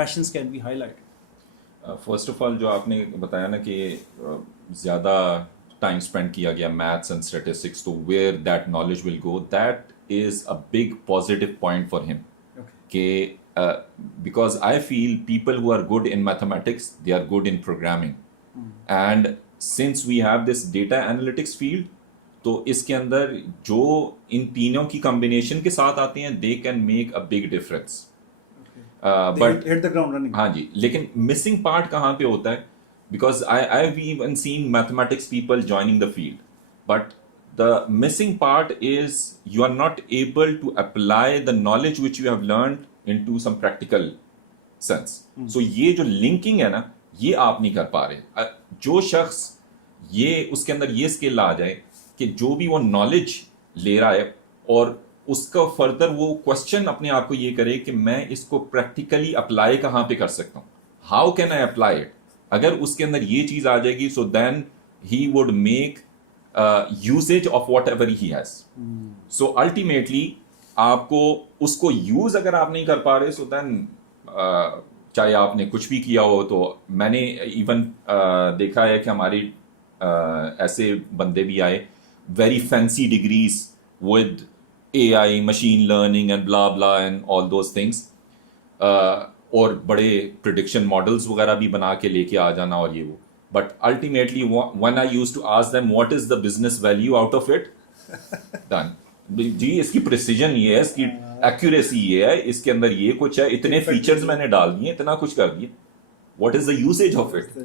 passions can be highlighted? First of آل جو آپ نے بتایا نا کہ زیادہ time spend کیا گیا maths and statistics تو where that knowledge will go that is a big positive point for ہم کہ because I feel people who are good in mathematics they are good in programming and since we have this data analytics field تو اس کے اندر جو ان تینوں کی combination کے ساتھ آتے ہیں they can make a big difference. But hit the ground running. ہاں جی لیکن مسنگ پارٹ کہاں پہ ہوتا ہے because I have even seen mathematics people joining the field but the missing part is you are not able to apply the knowledge which you have learned into some practical sense. So یہ جو linking ہے نا یہ آپ نہیں کر پا رہے. جو شخص یہ اس کے اندر یہ اسکل آ جائے کہ جو بھی وہ نالج لے رہا ہے اور اس کا فردر وہ کوشچن اپنے آپ کو یہ کرے کہ میں اس کو پریکٹیکلی اپلائی کہاں پہ کر سکتا ہوں, how can I apply it. اگر اس کے اندر یہ چیز آ جائے گی so then he would make usage of whatever he has. So ultimately آپ کو اس کو یوز اگر آپ نہیں کر پا رہے سو دین چاہے آپ نے کچھ بھی کیا ہو. تو میں نے ایون دیکھا ہے کہ ہماری ایسے بندے بھی آئے very fancy degrees with AI, machine learning and blah blah and all those things, اور بڑے prediction models وغیرہ بھی بنا کے لے کے آ جانا اور یہ وہ. But ultimately when I used to ask them what is the business value out of it, done. جی اس کی precision یہ ہے, اس کی accuracy یہ ہے, اس کے اندر یہ کچھ ہے, اتنے features میں نے ڈال دیے, اتنا کچھ کر دیے. What is the usage of it?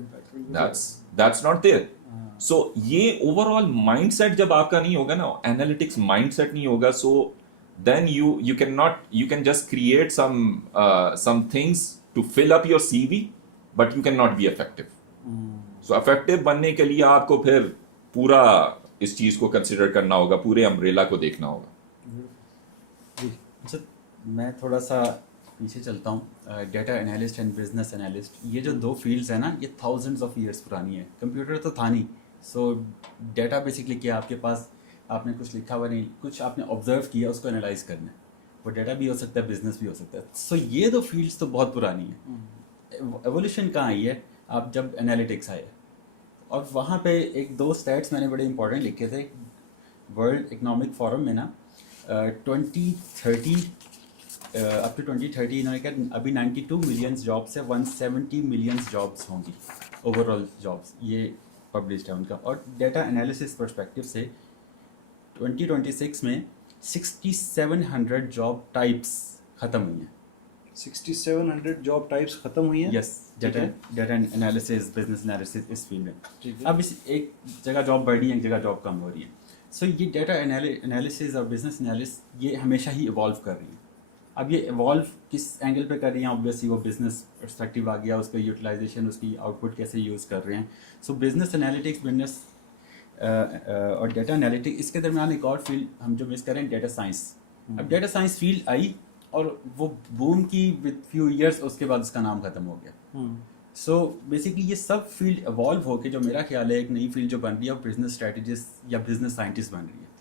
That's not there. سو یہ اوور آل مائنڈ سیٹ جب آپ کا نہیں ہوگا نا, اینالیٹکس مائنڈ سیٹ نہیں ہوگا, so then you can just create some things to fill up your C V but you can not be effective. So effective بننے کے لیے آپ کو پھر پورا اس چیز کو کنسیڈر کرنا ہوگا, پورے امبریلا کو دیکھنا ہوگا. جی اچھا میں تھوڑا سا پیچھے چلتا ہوں. Data analyst and business analyst یہ جو دو فیلڈز ہیں نا یہ تھاؤزنڈس آف ایئرس پرانی ہے. کمپیوٹر تو تھا نہیں, سو ڈیٹا بیسکلی کیا آپ کے پاس آپ نے کچھ لکھا ہوا نہیں, کچھ آپ نے آبزرو کیا اس کو انالائز کرنا ہے. وہ ڈیٹا بھی ہو سکتا ہے, بزنس بھی ہو سکتا ہے. سو یہ دو فیلڈس تو بہت پرانی ہیں. ایولیوشن کہاں آئی ہے آپ جب انالیٹکس آئے, اور وہاں پہ ایک دو اسٹیٹس میں نے بڑے امپورٹنٹ لکھے تھے. ورلڈ اکنامک فورم میں نا 2030 اپ ٹو 2030 انہوں نے کہا ابھی 92 ملین جابس سے 170 ملین جابس ہوں گی اوور آل جابس, یہ پبلشڈ ہے ان کا. اور ڈیٹا انالیسس پرسپیکٹو سے 2026 میں 6700 جاب ٹائپس ختم ہوئی ہیں. 6700 جاب ٹائپس ختم ہوئی ہیں. یس, ڈیٹا انالیسس بزنس انالیسس اس فیلڈ میں. اب اس ایک جگہ جاب بڑھ رہی ہے, ایک جگہ جاب کم ہو رہی ہے. سو یہ ڈیٹا انالیسس اور بزنس انالیسس یہ ہمیشہ ہی ایوالو کر رہی ہیں. اب یہ ایوالو کس اینگل پہ کر رہی ہیں, آبویسلی وہ بزنس پرسپیکٹیو آ گیا, اس کا یوٹیلائزیشن, اس کی آؤٹ پٹ کیسے یوز کر رہے ہیں. سو بزنس انالیٹکس بزنس اور ڈیٹا انالیٹکس اس کے درمیان ایک اور فیلڈ ہم جو مس کر رہے ہیں ڈیٹا سائنس. اب ڈیٹا سائنس فیلڈ آئی اور وہ بوم کی ود فیو ایئرس, اس کے بعد اس کا نام ختم ہو گیا. سو بیسکلی یہ سب فیلڈ ایوالو ہو کے جو میرا خیال ہے ایک نئی فیلڈ جو بن رہی ہے وہ بزنس اسٹریٹجسٹ یا بزنس سائنٹسٹ بن رہی ہے.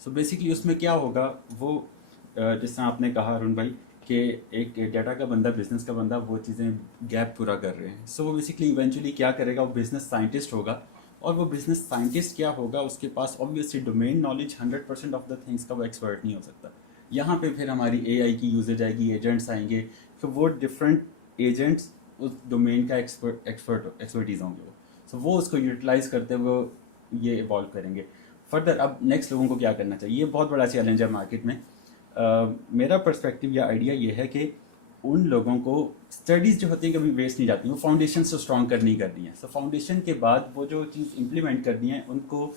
سو بیسکلی اس میں کیا ہوگا, وہ جس طرح آپ نے کہا ارون بھائی کہ ایک ڈیٹا کا بندہ, بزنس کا بندہ وہ چیزیں گیپ پورا کر رہے ہیں. سو وہ بیسکلی ایونچولی کیا کرے گا, وہ بزنس سائنٹسٹ ہوگا. اور وہ بزنس سائنٹسٹ کیا ہوگا, اس کے پاس obviously domain knowledge 100% of the things کا وہ ایکسپرٹ نہیں ہو سکتا. یہاں پہ پھر ہماری اے آئی کی یوزیج آئے گی, ایجنٹس آئیں گے, تو وہ ڈفرینٹ ایجنٹس اس ڈومین کا ایکسپرٹیز ہوں گے. سو وہ اس کو یوٹیلائز کرتے ہوئے یہ ایوالو کریں گے فردر. اب نیکسٹ لوگوں کو کیا کرنا چاہیے, یہ بہت بڑا چیلنج ہے مارکیٹ میں. میرا پرسپیکٹیو یا آئیڈیا یہ ہے کہ ان لوگوں کو اسٹڈیز جو ہوتی ہیں کبھی ویسٹ نہیں جاتی, وہ فاؤنڈیشن سے اسٹرانگ کرنی کرنی ہے. سو فاؤنڈیشن کے بعد وہ جو چیز امپلیمنٹ کرنی ہے ان کو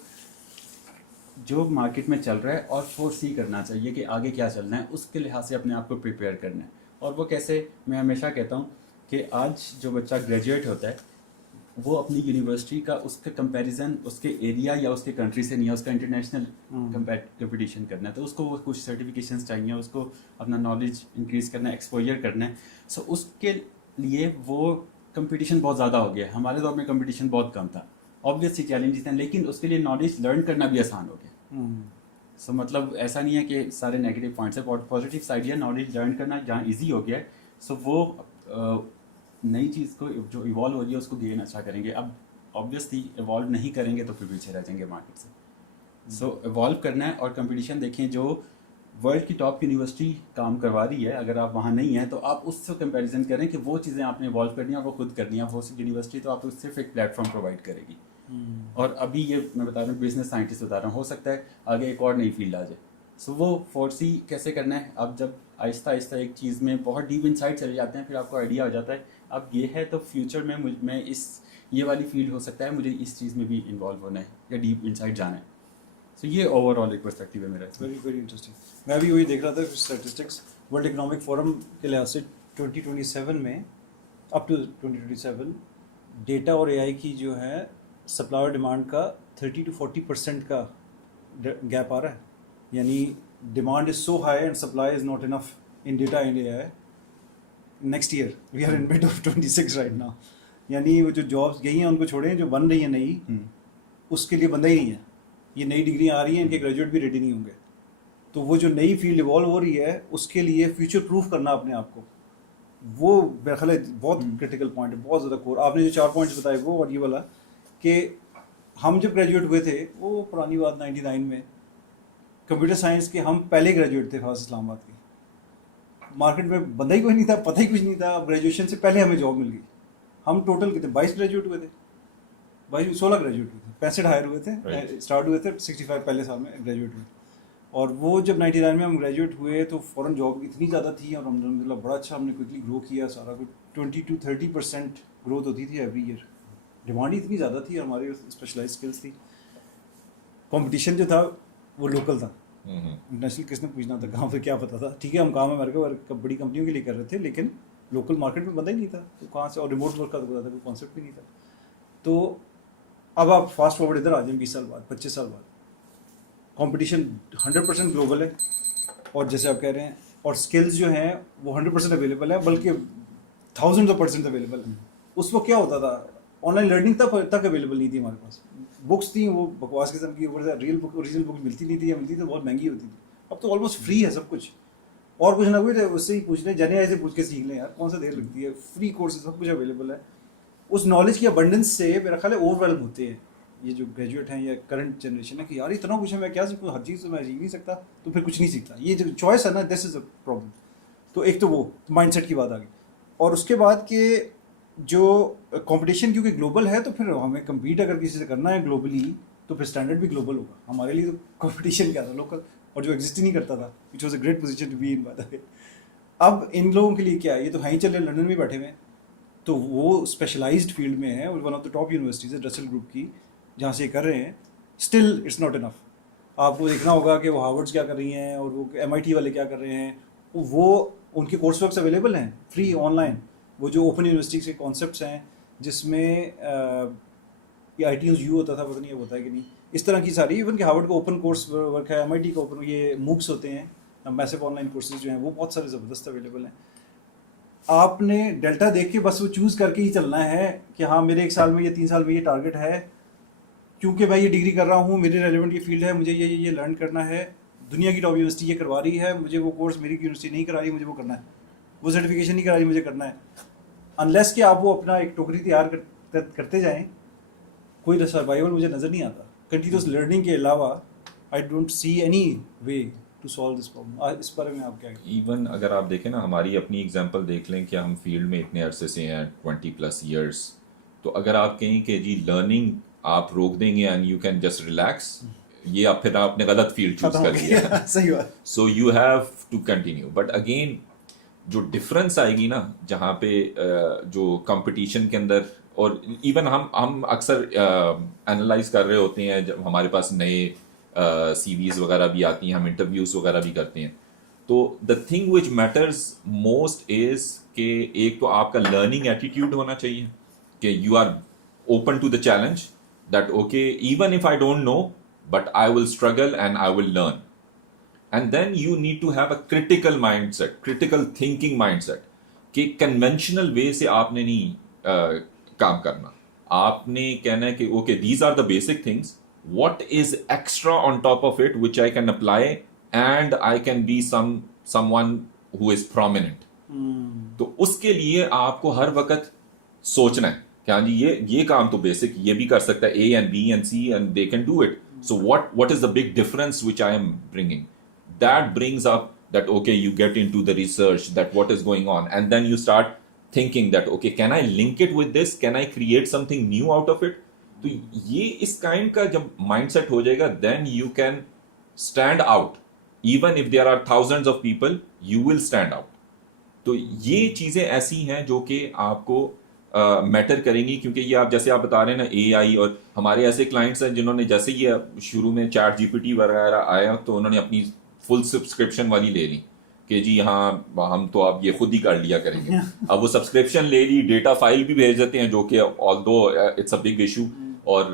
جو مارکیٹ میں چل رہا ہے اور فور سی کرنا چاہیے کہ آگے کیا چلنا ہے, اس کے لحاظ سے اپنے آپ کو پریپیئر کرنا ہے. اور وہ کیسے, میں ہمیشہ کہتا ہوں کہ آج جو بچہ گریجویٹ ہوتا ہے وہ اپنی یونیورسٹی کا اس کا کمپیریزن اس کے ایریا یا اس کے کنٹری سے نہیں ہے, اس کا انٹرنیشنل کمپٹیشن کرنا ہے. تو اس کو وہ کچھ سرٹیفکیشنس چاہیے, اس کو اپنا نالج انکریز کرنا ہے, ایکسپوجر کرنا ہے. سو اس کے لیے وہ کمپٹیشن بہت زیادہ ہو گیا ہے. ہمارے دور میں کمپٹیشن بہت کم تھا, آبویسلی چیلنجز ہیں, لیکن اس کے لیے نالج لرن کرنا بھی آسان ہو گیا. سو مطلب ایسا نہیں ہے کہ سارے نیگیٹو پوائنٹس ہیں, پازیٹیو سائڈ ہے نالج لرن کرنا جہاں ایزی ہو گیا ہے. سو وہ نئی چیز کو جو ایوالو ہو رہی ہے اس کو گین اچھا کریں گے. اب آبویسلی ایوالو نہیں کریں گے تو پھر پیچھے رہ جائیں گے مارکیٹ سے. سو ایوالو کرنا ہے. اور کمپٹیشن دیکھیں جو ورلڈ کی ٹاپ یونیورسٹی کام کروا رہی ہے, اگر آپ وہاں نہیں ہیں تو آپ اس سے کمپیریزن کریں کہ وہ چیزیں آپ نے ایوالو کرنی ہیں اور وہ خود کرنی ہے. وہ یونیورسٹی تو آپ کو صرف ایک پلیٹ فارم پرووائڈ کرے گی. اور ابھی یہ میں بتا رہا ہوں بزنس سائنٹسٹ بتا رہا ہوں, ہو سکتا ہے آگے ایک اور نئی فیلڈ آ جائے. سو وہ فورسی کیسے کرنا ہے. اب جب آہستہ آہستہ ایک چیز میں بہت ڈیپ انسائٹ چلے جاتے ہیں پھر آپ کو آئیڈیا ہو جاتا ہے اب یہ ہے تو فیوچر میں اس یہ والی فیلڈ ہو سکتا ہے مجھے اس چیز میں بھی انوالو ہونا ہے یا ڈیپ انسائٹ جانا ہے. سو یہ اوور آل ایک پرسپیکٹیو ہے میرا. Very interesting. میں بھی وہی دیکھ رہا تھا اسٹیٹسٹکس ورلڈ اکنامک فورم کے لحاظ سے 2027 میں اپ ٹو 2027 ڈیٹا اور اے آئی کی جو ہے سپلائی اور ڈیمانڈ کا 30 to 40% کا گیپ آ رہا ہے. یعنی demand is so high and supply is not enough in data and A I. Next year we are in mid of 26 right now. یعنی وہ جو جابس گئی ہیں ان کو چھوڑیں, جو بن رہی ہیں نئی اس کے لیے بندہ ہی نہیں ہے. یہ نئی ڈگریاں آ رہی ہیں, ان کے گریجویٹ بھی ریڈی نہیں ہوں گے. تو وہ جو نئی فیلڈ ایوالو ہو رہی ہے اس کے لیے فیوچر پروف کرنا اپنے آپ کو, وہ میرا خیال ہے بہت کرٹیکل پوائنٹ ہے, بہت زیادہ کور. آپ نے جو 4 پوائنٹس بتائے وہ اور یہ والا کہ ہم جب گریجویٹ ہوئے تھے وہ پرانی بات 99 میں کمپیوٹر سائنس کے ہم پہلے گریجویٹ تھے خاص اسلام آباد کے. مارکیٹ میں بندہ ہی کوئی نہیں تھا, پتہ ہی کچھ نہیں تھا. گریجویشن سے پہلے ہمیں جاب مل گئی. ہم ٹوٹل کتنے 22 گریجویٹ ہوئے تھے, 16 گریجویٹ ہوئے تھے, 65 ہائر ہوئے تھے, اسٹارٹ ہوئے تھے 65 پہلے سال میں گریجویٹ ہوئے. اور وہ جب 99 میں ہم گریجویٹ ہوئے تو فوراً جاب اتنی زیادہ تھی اور الحمد للہ بڑا اچھا ہم نے کوئکلی گرو کیا. سارا کچھ 20 to 30% گروتھ ہوتی تھی ایوری ایئر. ڈیمانڈ اتنی زیادہ تھی اور ہماری اسپیشلائز اسکلس تھی. کمپٹیشن جو تھا وہ لوکل تھا, انٹرنیشنل کس نے پوچھنا تھا, کہاں پہ کیا پتا تھا. ٹھیک ہے ہم کام امریکہ بڑی کمپنیوں کے لیے کر رہے تھے لیکن لوکل مارکیٹ میں بندہ ہی نہیں تھا تو کہاں سے. اور ریموٹ ورک کا تو پتا تھا, کوئی کانسیپٹ بھی نہیں تھا. تو اب آپ فاسٹ فارورڈ ادھر آ جائیں 20 سال بعد 25 سال بعد, کمپٹیشن 100% گلوبل ہے. اور جیسے آپ کہہ رہے ہیں اور اسکلز جو ہیں وہ 100% اویلیبل ہیں, بلکہ 1000% اویلیبل ہیں. اس وقت کیا ہوتا تھا, آن لائن لرننگ تک اویلیبل نہیں تھی ہمارے پاس. بکس تھیں وہ بکواس قسم کی, ریئل بک اوریجنل بک ملتی نہیں تھی, یا ملتی تو بہت مہنگی ہوتی تھی. اب تو آلموسٹ فری ہے سب کچھ, اور کچھ نہ کوئی اس سے ہی پوچھ لیں, جانے ایسے پوچھ کے سیکھ لیں یار, کون سا دیر لگتی ہے. فری کورسز سب کچھ اویلیبل ہے. اس نالج کی ابنڈنس سے میرا خیال ہے اوور ویلم ہوتے ہیں یہ جو گریجویٹ ہیں یا کرنٹ جنریشن ہے کہ یار اتنا کچھ ہے, میں کیا سیکھوں, ہر چیز تو میں سیکھ نہیں سکتا, تو پھر کچھ نہیں سیکھتا. یہ جو چوائس ہے نا, دس از اے پرابلم. تو ایک تو وہ مائنڈ سیٹ کی بات آ گئی. اور اس کے بعد کہ جو کمپٹیشن کیونکہ گلوبل ہے تو پھر ہمیں کمپیٹ اگر کسی سے کرنا ہے گلوبلی تو پھر اسٹینڈرڈ بھی گلوبل ہوگا. ہمارے لیے تو کمپٹیشن کیا تھا, لوکل, اور جو ایگزسٹ ہی نہیں کرتا تھا, which was a great position to be in. بات ہے اب ان لوگوں کے لیے کیا ہے, یہ تو ہیں چلے لنڈن میں بیٹھے ہوئے ہیں, تو وہ اسپیشلائزڈ فیلڈ میں ہیں, اور one of the top universities ہے رسل گروپ کی جہاں سے یہ کر رہے ہیں. Still it's not enough. آپ کو دیکھنا ہوگا کہ وہ ہارورڈز کیا کر رہی ہیں اور وہ MIT والے کیا کر رہے ہیں. وہ ان کے کورس ورکس اویلیبل ہیں فری آن لائن. وہ جو اوپن یونیورسٹیز کے کانسیپٹس ہیں جس میں یہ ITU ہوتا تھا, پتہ نہیں اب ہوتا ہے کہ نہیں, اس طرح کی ساری. ایون کہ ہارورڈ کا اوپن کورس ورک ہے, MIT کا اوپن, یہ موکس ہوتے ہیں میسو آن لائن کورسز جو ہیں وہ بہت سارے زبردست اویلیبل ہیں. آپ نے ڈیلٹا دیکھ کے بس وہ چوز کر کے ہی چلنا ہے کہ ہاں میرے 1 سال میں یا 3 سال میں یہ ٹارگیٹ ہے, کیونکہ میں یہ ڈگری کر رہا ہوں, میری ریلیونٹ یہ فیلڈ ہے, مجھے یہ لرن کرنا ہے, دنیا کی ٹاپ یونیورسٹی یہ کروا رہی ہے, مجھے وہ کورس میری یونیورسٹی نہیں کرا رہی, مجھے وہ کرنا ہے, وہ سرٹیفکیشن نہیں کرا رہی, مجھے کرنا ہے. انلیس کہ آپ وہ اپنا ایک ٹوکری تیار کرتے جائیں, کوئی سروائیول مجھے نظر نہیں آتا. کنٹینیوس لرننگ کے علاوہ I don't see any way to solve this problem. اس بارے میں آپ کیا کہیں؟ ایون اگر آپ دیکھیں نا, ہماری اپنی اگزامپل دیکھ لیں کہ ہم فیلڈ میں اتنے عرصے سے ہیں 20+ ایئرس, تو اگر آپ کہیں کہ جی لرننگ آپ روک دیں گے and you can just relax, یہ آپ پھر آپ نے غلط فیلڈ چوز کر لیا. صحیح بات. So you have to continue. But again جو ڈفرینس آئے گی نا, جہاں پہ جو کمپٹیشن کے اندر, اور ایون ہم اکثر انالائز کر رہے ہوتے ہیں جب ہمارے پاس نئے CVs وغیرہ بھی آتی ہیں, ہم انٹرویوز وغیرہ بھی کرتے ہیں, تو the thing which matters most is کہ ایک تو آپ کا لرننگ ایٹیٹیوڈ ہونا چاہیے کہ you are open to the challenge, that okay even if I don't know but I will struggle and I will learn. And then you need to have a critical mindset, critical thinking mindset, کہ conventional way سے آپ نے نہیں کام کرنا. آپ نے کہنا ہے کہ okay, these are the basic things, what is extra on top of it which I can apply and I can be someone who is prominent. تو اس کے لیے آپ کو ہر وقت سوچنا ہے کہ ہاں جی یہ کام تو بیسک یہ بھی کر سکتا ہے, A and B and C and they can do it. So what is the big difference which I am bringing? That brings up that okay, you get into the research that what is going on, and then you start thinking that okay, can I link it with this, can I create something new out of it? تو یہ اس kind کا جب mind set ہو جائے گا, then you can stand out. Even if there are thousands of people, you will stand out. تو یہ چیزیں ایسی ہیں جو کہ آپ کو میٹر کریں گی, کیونکہ یہ آپ جیسے آپ بتا رہے ہیں نا اے آئی, اور ہمارے ایسے کلائنٹس ہیں جنہوں نے جیسے یہ شروع میں چیٹ جی پی ٹی وغیرہ آیا تو انہوں نے اپنی فل سبسکرپشن والی لے لی کہ جی ہاں ہم تو اب یہ خود ہی کر لیا کریں گے. اب وہ سبسکرپشن لے لی, ڈیٹا فائل بھی بھیج دیتے ہیں جو کہ although it's a big issue, اور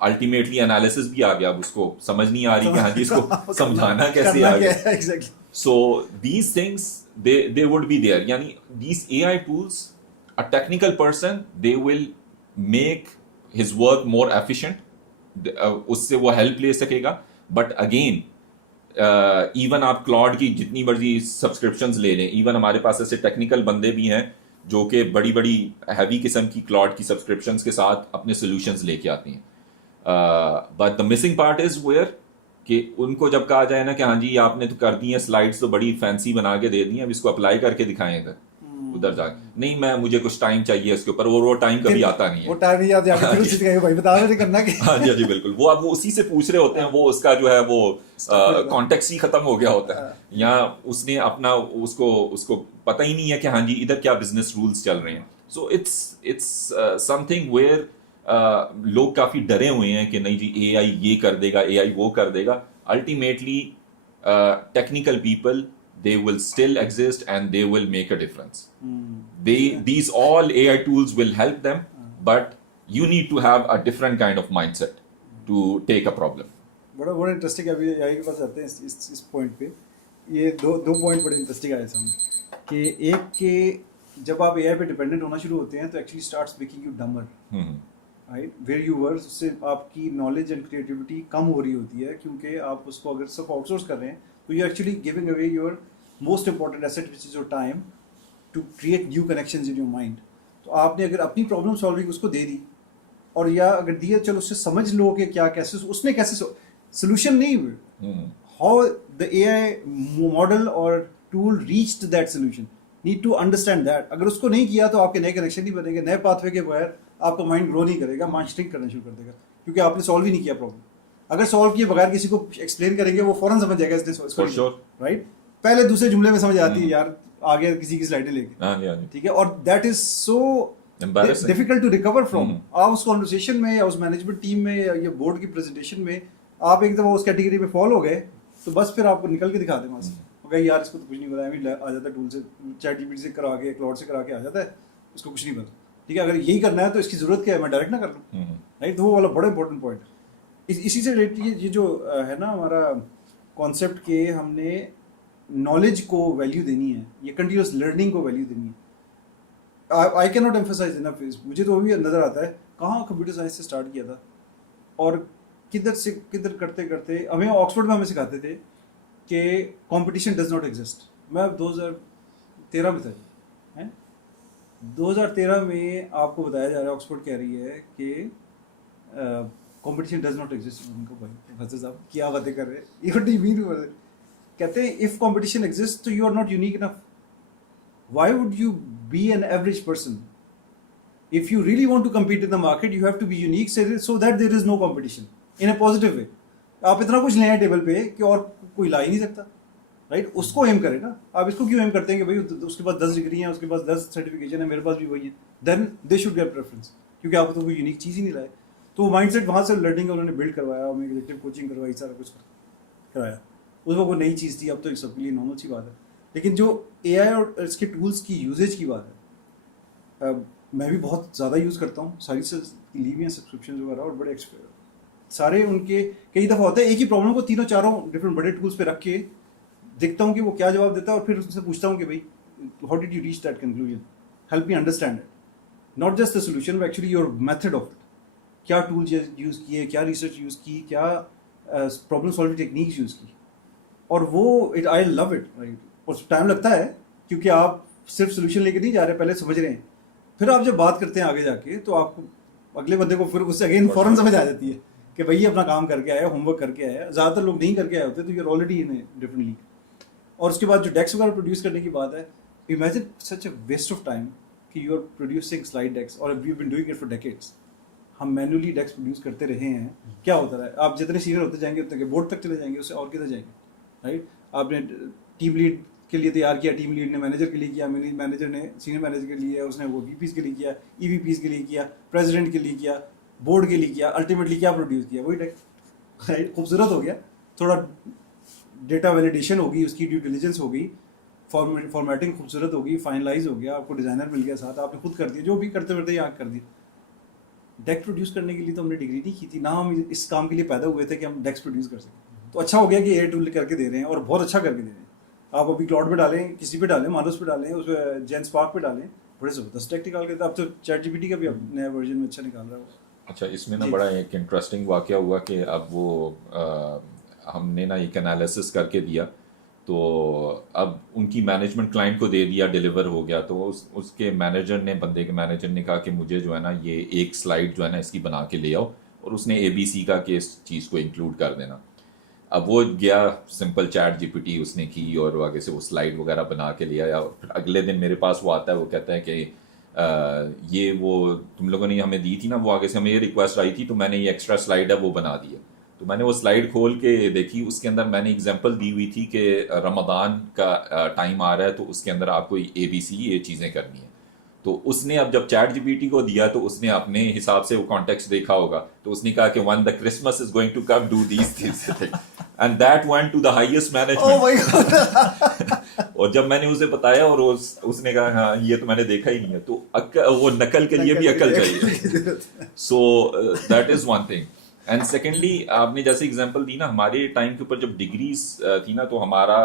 الٹیمیٹلی انالیسس بھی آ گیا, اب اس کو سمجھ نہیں آ رہی کہ ہاں جی اس کو سمجھانا کیسے آ گیا. So these things they would be there. یعنی these AI tools, a technical person, they will make his work more efficient. اس سے وہ ہیلپ لے سکے گا. بٹ اگین ایون آپ کلاؤڈ کی جتنی مرضی سبسکرپشنز لے لیں, ایون ہمارے پاس ایسے ٹیکنیکل بندے بھی ہیں جو کہ بڑی بڑی ہیوی قسم کی کلاؤڈ کی سبسکرپشنز کے ساتھ اپنے سولوشنز لے کے آتی ہیں. But the missing part is where کہ ان کو جب کہا جائے نا کہ ہاں جی آپ نے تو کر دی ہیں سلائڈس تو بڑی فینسی بنا کے دے دی ہیں, اب اس کو اپلائی کر کے دکھائیں ادھر جا کے, نہیں میں مجھے کچھ ٹائم چاہیے اس کے اوپر, وہ ٹائم کبھی آتا نہیں ہے, وہ ٹائم نہیں آتا. ہاں جی ہاں جی بالکل. وہ اب وہ اسی سے پوچھ رہے ہوتے ہیں, وہ اس کا جو ہے وہ کانٹیکس ہی ختم ہو گیا ہوتا ہے, یا اس نے اپنا اس کو پتہ ہی نہیں ہے کہ ہاں جی ادھر کیا بزنس رولز چل رہے ہیں. So it's something where لوگ کافی ڈرے ہوئے ہیں کہ نہیں جی اے آئی یہ کر دے گا, اے آئی وہ کر دے گا. Ultimately technical people, they will still exist and they will make a difference. These all AI tools will help them, but you need to have a different kind of mindset to take a problem. بڑا interesting ہے. ابھی AI کے پاس آتے ہیں اس point پہ. یہ دو point بڑے interesting آئے سامنے کہ ایک کہ جب آپ AI پہ ڈپینڈنٹ ہونا شروع ہوتے ہیں تو actually starts making you dumber, right, where you were. اس سے آپ کی نالج اینڈ کریٹیوٹی کم ہو رہی ہوتی ہے, کیونکہ آپ اس کو اگر صرف آؤٹ سورس کر رہے ہیں تو you actually giving away your most important asset which is your time to create new connections in your mind. تو آپ نے اگر اپنی پرابلم سالونگ اس کو دے دی, اور یا اگر دیا چلو اس سے سمجھ لو کہ کیا کیسے اس نے کیسے سولوشن نہیں, how the A I model اور tool reached that solution, need to understand that. اگر اس کو نہیں کیا تو آپ کے نئے کنیکشن نہیں بنے گے, نئے پاتھ وے کے بغیر آپ کا مائنڈ گرو نہیں کرے گا, مائنڈ شرنک کرنا شروع کر دے گا, کیونکہ آپ نے سالو ہی نہیں کیا پرابلم. اگر سالو کیے بغیر کسی کو ایکسپلین کریں گے وہ فوراً سمجھ جائے گا اس کو, رائٹ. پہلے دوسرے جملے میں سمجھ آتی ہے یار آگے کسی کی سلائڈیں لے کے, ٹھیک ہے, اور that is so difficult to recover from. آپ اس کانورسیشن میں یا اس مینجمنٹ ٹیم میں یا بورڈ کی پریزنٹیشن میں آپ ایک دفعہ اس کیٹیگری میں فال ہو گئے تو بس پھر آپ کو نکل کے دکھا دیں وہاں سے, کہ یار اس کو تو کچھ نہیں پتا, آ جاتا ہے ٹول سے, چیٹ جی پی ٹی سے کرا کے, کلاؤڈ سے کرا کے آ جاتا ہے, اس کو کچھ نہیں پتا, ٹھیک ہے. اگر یہی کرنا ہے تو اس کی ضرورت کیا ہے, میں ڈائریکٹ نہ کر لوں, رائٹ. تو وہ والا بڑا امپورٹنٹ پوائنٹ. اسی سے ریلیٹڈ یہ جو ہے نا ہمارا کانسیپٹ کہ ہم نے نالج کو ویلیو دینی ہے, یہ کنٹینیوس لرننگ کو ویلیو دینی ہے. آئی کین ناٹ ایمفسائز انف. مجھے تو وہ بھی نظر آتا ہے کہاں کمپیوٹر سائنس سے اسٹارٹ کیا تھا اور کدھر سے کدھر کرتے کرتے ہمیں آکسفورڈ میں ہمیں سکھاتے تھے کہ کمپٹیشن ڈز ناٹ ایگزسٹ. میں 2013 میں تھا, 2013 میں آپ کو بتایا جا رہا ہے, آکسفورڈ کہہ رہی ہے کہ کمپٹیشن ڈز ناٹ ایگزسٹ. ان کو بھائی پروفیسر صاحب کیا باتیں کر رہے ہیں, یہ ڈی مین کہتے ہیں اف کمپٹیشن ایگزسٹ تو you are not unique enough. Why would you be an average person? if you really want to compete in the market you have to be unique so that there is no competition in a positive way. آپ اتنا کچھ لیں table پہ کہ اور کوئی لا ہی نہیں سکتا, رائٹ. اس کو ایم کرے نا. آپ اس کو کیوں ایم کرتے ہیں کہ بھائی اس کے پاس 10 ڈگری ہیں, اس کے پاس 10 سرٹیفکیشن ہے, میرے پاس بھی وہی ہے, دین دے شوڈ گیٹ پریفرنس, کیونکہ آپ کو تو کوئی یونیک چیز ہی نہیں لائے. تو وہ مائنڈ سیٹ وہاں سے لرننگ انہوں نے بلڈ کروایا, ہمیں ایگزیکٹو کوچنگ کروائی, سارا کچھ کرایا. اس وقت وہ نئی چیز تھی, اب تو سب کے لیے نارمل سی بات ہے. لیکن جو اے آئی اور اس کے ٹولس کی یوزیج کی بات ہے, میں بھی بہت زیادہ یوز کرتا ہوں, ساری سے لی ہوئی ہیں سبسکرپشن وغیرہ, اور بڑے سارے ان کے کئی دفعہ ہوتا ہے ایک ہی پرابلم کو تینوں چاروں ڈفرنٹ بڑے ٹولس پہ رکھ کے دیکھتا ہوں کہ وہ کیا جواب دیتا ہے, اور پھر اس سے پوچھتا ہوں کہ بھائی how did you reach that conclusion, help me understand it, not just the solution but actually your method of it. کیا ٹولس یوز کیے, کیا ریسرچ یوز کی, کیا پرابلم سالونگ ٹیکنیکس یوز کی, اور وہ آئی لو اٹ, رائٹ. اور ٹائم لگتا ہے کیونکہ آپ صرف سولوشن لے کے نہیں جا رہے, پہلے سمجھ رہے ہیں. پھر آپ جب بات کرتے ہیں آگے جا کے تو آپ کو اگلے بندے کو پھر اس سے اگین فوراً سمجھ آ جاتی ہے کہ بھائی یہ اپنا کام کر کے آیا, ہوم ورک کر کے آیا. زیادہ تر لوگ نہیں کر کے آئے ہوتے تو you are already in a different league. اور اس کے بعد جو ڈیکس وغیرہ پروڈیوس کرنے کی بات ہے, imagine such a waste of time کہ you are producing slide decks, اور we have been doing it for decades. ہم مینولی ڈیکس پروڈیوس کرتے رہے ہیں. کیا ہوتا رہا ہے, آپ جتنے سینئر ہوتے جائیں گے اتنے کے بورڈ تک چلے جائیں گے, اس سے اور کدھر جائیں گے, رائٹ. آپ نے ٹیم لیڈ کے لیے تیار کیا, ٹیم لیڈ نے مینیجر کے لیے کیا, مینیجر نے سینئر مینیجر کے لیے, اس نے وہ وی پیز کے لیے کیا, ای وی پیز کے لیے کیا, پریزیڈنٹ کے لیے کیا, بورڈ کے لیے کیا, الٹیمیٹلی کیا پروڈیوس کیا, وہی ڈیکس, رائٹ. خوبصورت ہو گیا, تھوڑا ڈیٹا ویلیڈیشن ہوگی, اس کی ڈیو ڈیلیجنس ہو گئی, فارمیٹنگ خوبصورت ہوگی, فائنلائز ہو گیا, آپ کو ڈیزائنر مل گیا ساتھ, آپ نے خود کر دیا, جو بھی کرتے کرتے یہاں کر دیا. ڈیکس پروڈیوس کرنے کے لیے تو ہم نے ڈگری نہیں کی تھی, نہ ہم اس کام کے لیے پیدا ہوئے تھے کہ ہم ڈیکس پروڈیوس کر سکیں. تو اچھا ہو گیا کہ اے ٹول کر کے دے رہے ہیں, اور بہت اچھا کر کے دے رہے ہیں. آپ ابھی کلاؤڈ پہ ڈالیں, کسی پہ ڈالیں, مانوس پہ ڈالیں, اس پہ جین اسپارک پہ ڈالیں, بڑے زبردست ٹیک نکال کے. اب تو چیٹ جی پی ٹی کا بھی اب نیا ورژن میں اچھا نکال رہا ہے. اچھا, اس میں نا بڑا ایک انٹرسٹنگ واقعہ ہوا کہ اب وہ ہم نے نا ایک انالیسس کر کے دیا, تو اب ان کی مینجمنٹ کلائنٹ کو دے دیا, ڈیلیور ہو گیا. تو اس کے مینیجر نے, بندے کے مینیجر نے کہا کہ مجھے جو ہے نا یہ ایک سلائڈ جو ہے نا اس کی بنا کے لے آؤ, اور اس نے ABC کا کہ اس چیز کو انکلوڈ کر دینا. اب وہ گیا, simple chat G P T اس نے کی, اور آگے سے وہ سلائڈ وغیرہ بنا کے لے آیا. پھر اگلے دن میرے پاس وہ آتا ہے, وہ کہتا ہے کہ یہ وہ تم لوگوں نے ہمیں دی تھی نا, وہ آگے سے ہمیں یہ ریکویسٹ آئی تھی, تو میں نے یہ ایکسٹرا سلائڈ ہے وہ بنا دیا. تو میں نے وہ سلائڈ کھول کے دیکھی, اس کے اندر میں نے ایگزامپل دی ہوئی تھی کہ رمضان کا ٹائم آ رہا ہے, تو اس کے اندر آپ کو ABC یہ چیزیں کرنی ہیں. تو اس نے اب جب چیٹ جی پی ٹی کو دیا تو اس نے اپنے حساب سے وہ کانٹیکسٹ دیکھا ہوگا, تو اس نے کہا کہ when the Christmas is going to come, do these things. And that went to the highest management. اور جب میں نے اسے بتایا اور اس نے کہا ہاں یہ تو میں نے دیکھا ہی نہیں ہے, تو وہ نقل کے لیے بھی عقل چاہیے. So that is one thing. And secondly آپ نے جیسے اگزامپل دی نا, ہمارے ٹائم کے اوپر جب ڈگریز تھی نا, تو ہمارا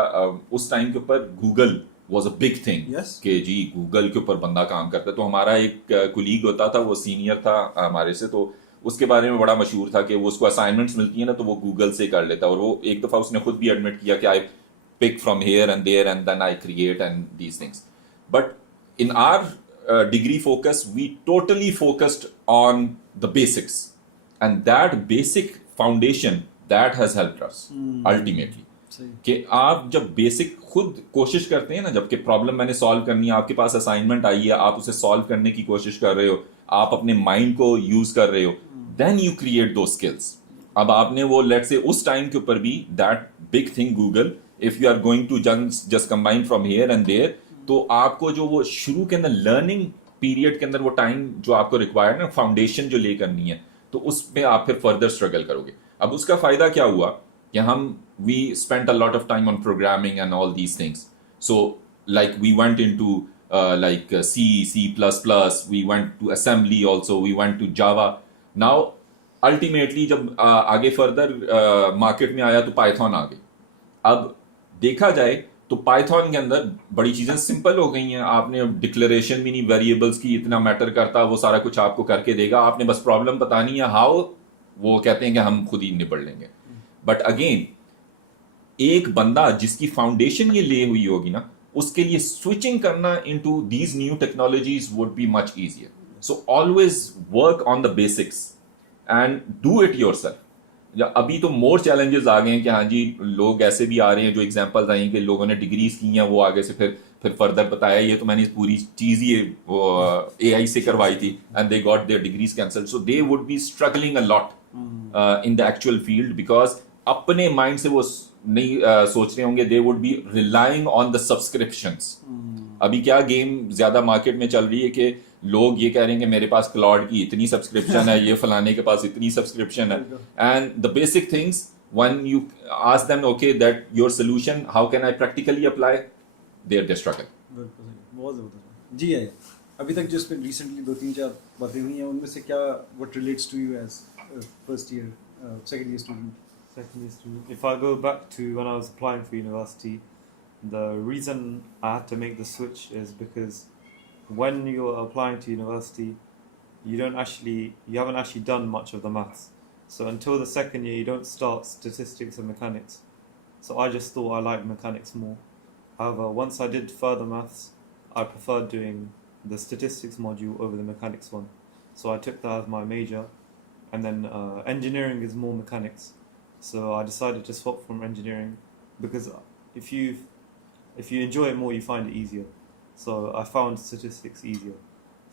اس ٹائم کے اوپر Google was a big thing کہ جی گوگل کے اوپر بندہ کام کرتا ہے. تو ہمارا ایک کولیگ ہوتا تھا, وہ سینئر تھا ہمارے سے, تو اس کے بارے میں بڑا مشہور تھا کہ وہ اس کو اسائنمنٹس ملتی ہیں نا تو وہ گوگل سے کر لیتا. اور وہ ایک دفعہ اس نے خود بھی ایڈمٹ کیا کہ I pick from here and there and then I create and these things. But in our degree focus we totally focused on the basics, and that basic foundation that has helped us ultimately. کہ آپ جب basic خود کوشش کرتے ہیں نا, جب کہ پرابلم میں نے سالو کرنی ہے, آپ کے پاس اسائنمنٹ آئی ہے, آپ اسے سالو کرنے کی کوشش کر رہے ہو, آپ اپنے مائنڈ کو یوز کر رہے ہو, then you create those skills. اب آپ نے وہ لیٹ سے اس ٹائم کے اوپر بھی that big thing Google, if you are going to just combine from here and there, تو آپ کو جو وہ شروع کے اندر لرننگ پیریڈ کے اندر وہ ٹائم جو آپ کو ریکوائر نا, فاؤنڈیشن جو لے کرنی ہے, تو اس پہ آپ پھر فردر اسٹرگل کرو گے. اب اس کا فائدہ کیا ہوا کہ ہم we spent a lot of time on programming and all these things. So like we went into like C, C++, we went to assembly also, we went to Java. Now ultimately جب آگے further market میں آیا تو Python آ گئی. اب دیکھا جائے تو Python کے اندر بڑی چیزیں سمپل ہو گئی ہیں. آپ نے ڈکلیریشن بھی نہیں ویریبلس کی اتنا میٹر کرتا, وہ سارا کچھ آپ کو کر کے دے گا, آپ نے بس پرابلم بتانی ہے ہاؤ, وہ کہتے ہیں کہ ہم خود ہی نبڑ لیں گے. بٹ اگین ایک بندہ جس کی فاؤنڈیشن یہ لے ہوئی ہوگی نا, اس کے لیے سوئچنگ کرنا into these new technologies would be much easier. So always work on the basics and do it yourself. ابھی تو مور چیلنجز آ گئے ہیں کہ ہاں جی لوگ ایسے بھی آ رہے ہیں جو ایگزامپلز آئی ہیں کہ لوگوں نے ڈگریز کی ہیں, وہ آگے سے پھر فردر بتایا یہ تو میں نے پوری چیز ہی AI سے کروائی تھی, and they got their degrees cancelled. So they would be struggling a lot in the actual field, because اپنے مائنڈ سے وہ نہیں سوچ رہے ہوں گے, they would be relying on the subscriptions. ابھی کیا گیم زیادہ مارکیٹ میں چل رہی ہے کہ لوگ یہ کہہ رہے ہیں کہ میرے پاس کلاؤڈ کی اتنی سبسکرپشن ہے, یہ فلانے کے پاس اتنی سبسکرپشن ہے, and the basic things when you ask them okay that your solution how can I practically apply, they struggle. بہت زبردست. جی ہے, ابھی تک جو اس پہ ریسنٹلی 2-3-4 باتیں ہوئی ہیں ان میں سے کیا what relates to you as first year second year student? If I go back to when I was applying for university, the reason I had to make the switch is because when you're applying to university, you haven't actually done much of the maths. So until the second year, you don't start statistics and mechanics. So I just thought I liked mechanics more. However, once I did further maths, I preferred doing the statistics module over the mechanics one. So I took that as my major, and then engineering is more mechanics. So I decided to swap from engineering because if you enjoy it more, you find it easier. So I found statistics easier.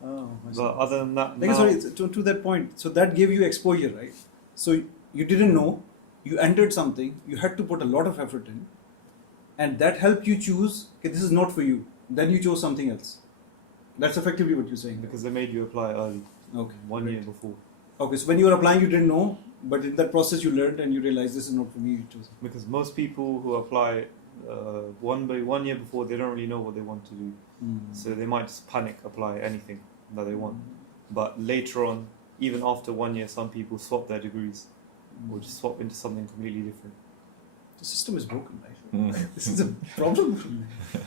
Oh, But other than that, like, now, sorry, to that point, so that gave you exposure, right? So you didn't know, you entered something, you had to put a lot of effort in, and that helped you choose, okay, this is not for you. Then you chose something else. That's effectively what you're saying. because they made you apply early, Okay. 1 year before. Okay, so when you were applying, you didn't know, but in that process you learned and you realized this is not for me, you chose. Because most people who apply 1 year before, they don't really know what they want to do. So they might just panic, apply anything that they want. But later on, even after 1 year, some people swap their degrees or just swap into something completely different. The system is broken, right? This is a problem.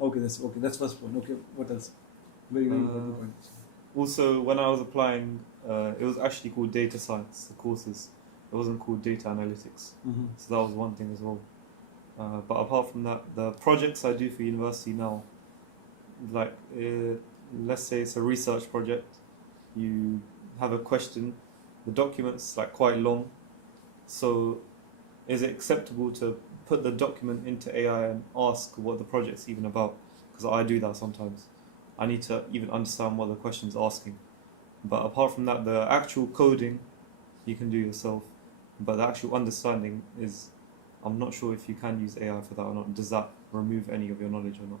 Okay, that's first point. Okay, what else? Very important point. Also, when I was applying, it was actually called data science, the courses. It wasn't called data analytics. So that was one thing as well. But apart from that, the projects I do for university now, like let's say it's a research project, you have a question, the document's like quite long, so is it acceptable to put the document into AI and ask what the project's even about? Because I do that sometimes. I need to even understand what the question's asking. But apart from that, the actual coding you can do yourself, but the actual understanding is, I'm not sure if you can use AI for that or not. Does that remove any of your knowledge or not?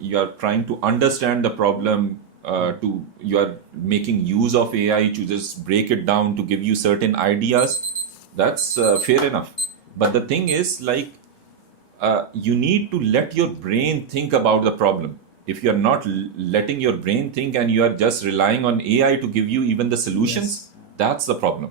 you are trying to understand the problem, you are making use of AI to just break it down to give you certain ideas. That's fair enough. But the thing is, like, you need to let your brain think about the problem. If you are not letting your brain think and you are just relying on AI to give you even the solutions, that's the problem.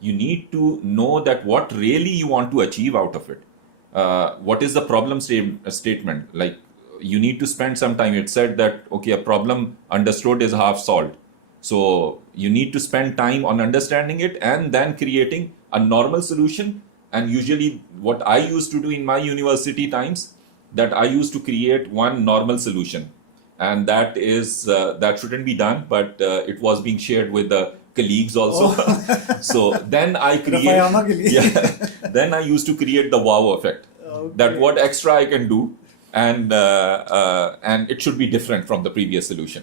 you need to know that what really you want to achieve out of it. What is the problem statement? Like, you need to spend some time. It said that, okay, a problem understood is half solved. So you need to spend time on understanding it and then creating a normal solution. And usually what I used to do in my university times, that I used to create one normal solution. And that is that shouldn't be done, but it was being shared with the colleagues also. So then I then I used to create the wow effect. That what extra I can do, and it should be different from the previous solution.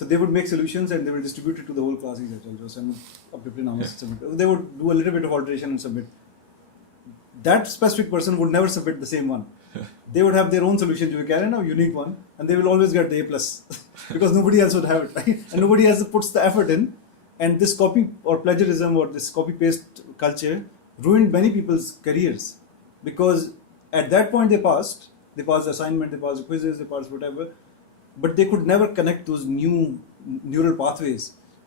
So they would make solutions and they would distribute it to the whole class. They would do a little bit of alteration and submit. That specific person would never submit the same one. They would have their own solution to a unique one, and they will always get the A+, because nobody else would have it, right? And nobody else puts the effort in. And this copy or plagiarism or this copy-paste culture ruined many people's careers, because at that point they passed the assignment, they passed the quizzes, they passed whatever, but they could never connect those new neural pathways.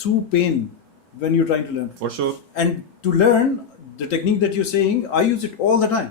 through pain when you're trying to learn. For sure. And to learn the technique that you're saying, I use it all the time.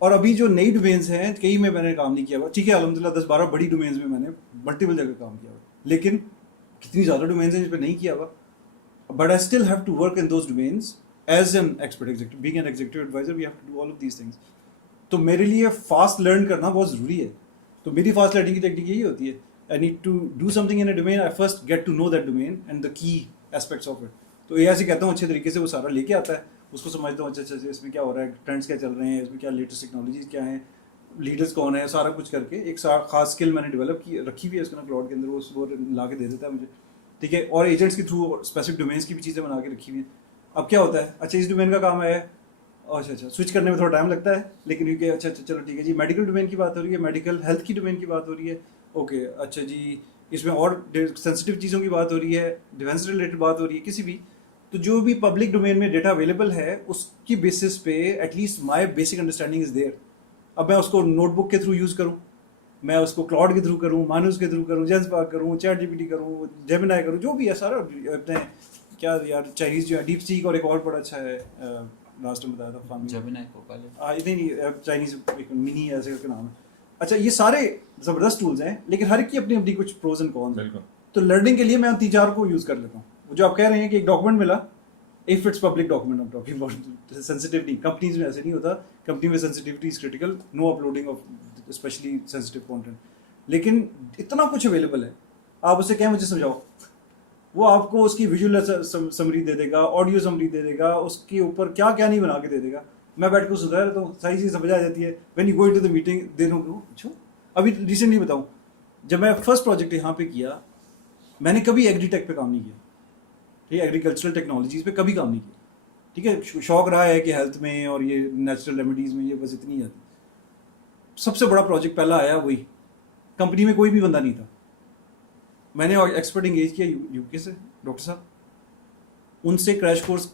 اور ابھی جو نئی domains ہیں کئی میں نے کام نہیں کیا ہوا, ٹھیک ہے الحمدللہ 10-12 بڑی ڈومینس میں نے ملٹیپل جگہ کام کیا ہوا, لیکن کتنی زیادہ ڈومینس ہیں جس پہ نہیں کیا ہوا, but I still have to work in those domains as an expert executive, being an executive adviser we have to do all of these things. تو میرے لیے فاسٹ لرن کرنا بہت ضروری ہے. تو میری فاسٹ لرننگ کی ٹیکنیک یہی ہوتی ہے, I need to do something in a domain, I first get to know that domain and the key aspects of it. تو اے آئی سے کہتا ہوں اچھے طریقے سے وہ سارا لے کے آتا ہے, اس کو سمجھتا ہوں اچھا اس میں کیا ہو رہا ہے, ٹرینڈس کیا چل رہے ہیں, اس میں کیا لیٹسٹ ٹیکنالوجیز کیا ہیں, لیڈرس کون ہیں, سارا کچھ کر کے ایک خاص اسکل میں نے ڈیولپ کی رکھی ہوئی ہے اس کو نا کلاؤڈ کے اندر, وہ لا کے دے دیتا ہے مجھے, ٹھیک ہے. اور ایجنٹس کے تھرو اسپیسیفک ڈومینس کی بھی چیزیں بنا کے رکھی ہوئی ہیں. اب کیا ہوتا ہے, اچھا اس ڈومین کا کام ہے, اچھا سوئچ کرنے میں تھوڑا ٹائم لگتا ہے, لیکن یہ کہ اچھا چلو ٹھیک ہے جی میڈیکل ڈومین کی بات ہو رہی ہے, میڈیکل ہیلتھ کی ڈومین کی بات ہو رہی ہے, اوکے اچھا جی اس میں اور سینسٹیو چیزوں کی بات ہو رہی ہے, ڈیفینس ریلیٹڈ بات ہو رہی ہے, کسی بھی. تو جو بھی پبلک ڈومین میں ڈیٹا اویلیبل ہے اس کی بیسس پہ at least my basic understanding is there. اب میں اس کو نوٹ بک کے تھرو یوز کروں, میں اس کو کلاؤڈ کے تھرو کروں, مانوس کے تھرو کروں, جینس پارک کروں, چیٹ جی پی ٹی کروں, جیمنائی کروں, جو بھی ہے سارا اپنے کیا یار چائنیز جو ہے ڈیپ سیک, اور ایک اور بڑا اچھا ہے لاسٹ ٹائم بتایا تھا فارمی جیمنائی کو پہلے نہیں چائنیز ایک منی ایسے کر کے نام ہے. اچھا یہ سارے زبردست ٹولز ہیں, لیکن ہر ایک کی اپنی اپنی کچھ پروز اینڈ کونز ہیں. تو لرننگ کے لیے میں 3-4 کو یوز کر لیتا ہوں. وہ جو آپ کہہ رہے ہیں کہ ایک ڈاکومنٹ ملا, if it's public document I'm talking about, sensitive نہیں, companies میں ایسے نہیں ہوتا, company میں sensitivity is critical, no uploading of especially sensitive content. لیکن اتنا کچھ اویلیبل ہے, آپ اسے کہیں مجھے سمجھاؤ, وہ آپ کو اس کی ویژول سمری دے دے گا, آڈیو سمری دے دے گا, اس کے اوپر کیا کیا نہیں بنا کے دے دے گا. میں بیٹھ کے سدھا رہتا ہوں, ساری چیز سمجھ آ جاتی ہے. when you go into the meeting they know, اچھا ابھی ریسنٹلی بتاؤں, جب میں فرسٹ پروجیکٹ یہاں پہ کیا, میں نے کبھی ایگری ٹیک پہ کام نہیں کیا, ٹھیک ہے, ایگریکلچرل ٹیکنالوجیز پہ کبھی کام نہیں کیا, ٹھیک ہے. شوق رہا ہے کہ ہیلتھ میں اور یہ نیچرل ریمیڈیز میں یہ بس اتنی آتی. سب سے بڑا پروجیکٹ پہلا آیا وہی, کمپنی میں کوئی بھی بندہ نہیں تھا, میں نے ایکسپرٹ انگیج کیا یو کے سے, ڈاکٹر صاحب, ان سے کریش کورس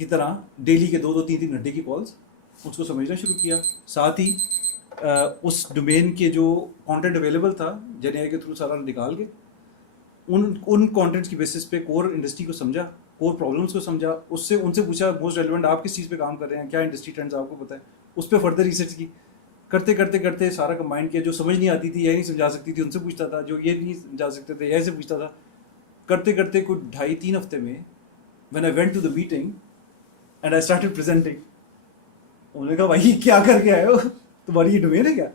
کی طرح ڈیلی کے 2-3 گھنٹے کی کالز, اس کو سمجھنا شروع کیا. ساتھ ہی اس ڈومین کے جو کانٹینٹ اویلیبل تھا جن اے کے تھرو سارا نکال کے ان کانٹینٹس کی بیسس پہ کور انڈسٹری کو سمجھا, کور پرابلمس کو سمجھا, اس سے ان سے پوچھا موسٹ ریلیونٹ آپ کس چیز پہ کام کر رہے ہیں, کیا انڈسٹری ٹرینڈز آپ کو پتہ ہے, اس پہ فردر ریسرچ کی. کرتے کرتے کرتے سارا کمبائن کیا, جو سمجھ نہیں آتی تھی یہ نہیں سمجھا سکتی تھی ان سے پوچھتا تھا, جو یہ نہیں سمجھا سکتے تھے یہ سے پوچھتا تھا. کرتے کرتے کوئی 2.5-3 ہفتے میں when I went to the meeting and I started presenting, انہوں نے کہا بھائی کیا کر کے آئے ہو, تمہاری یہ ڈومین ہے کیا؟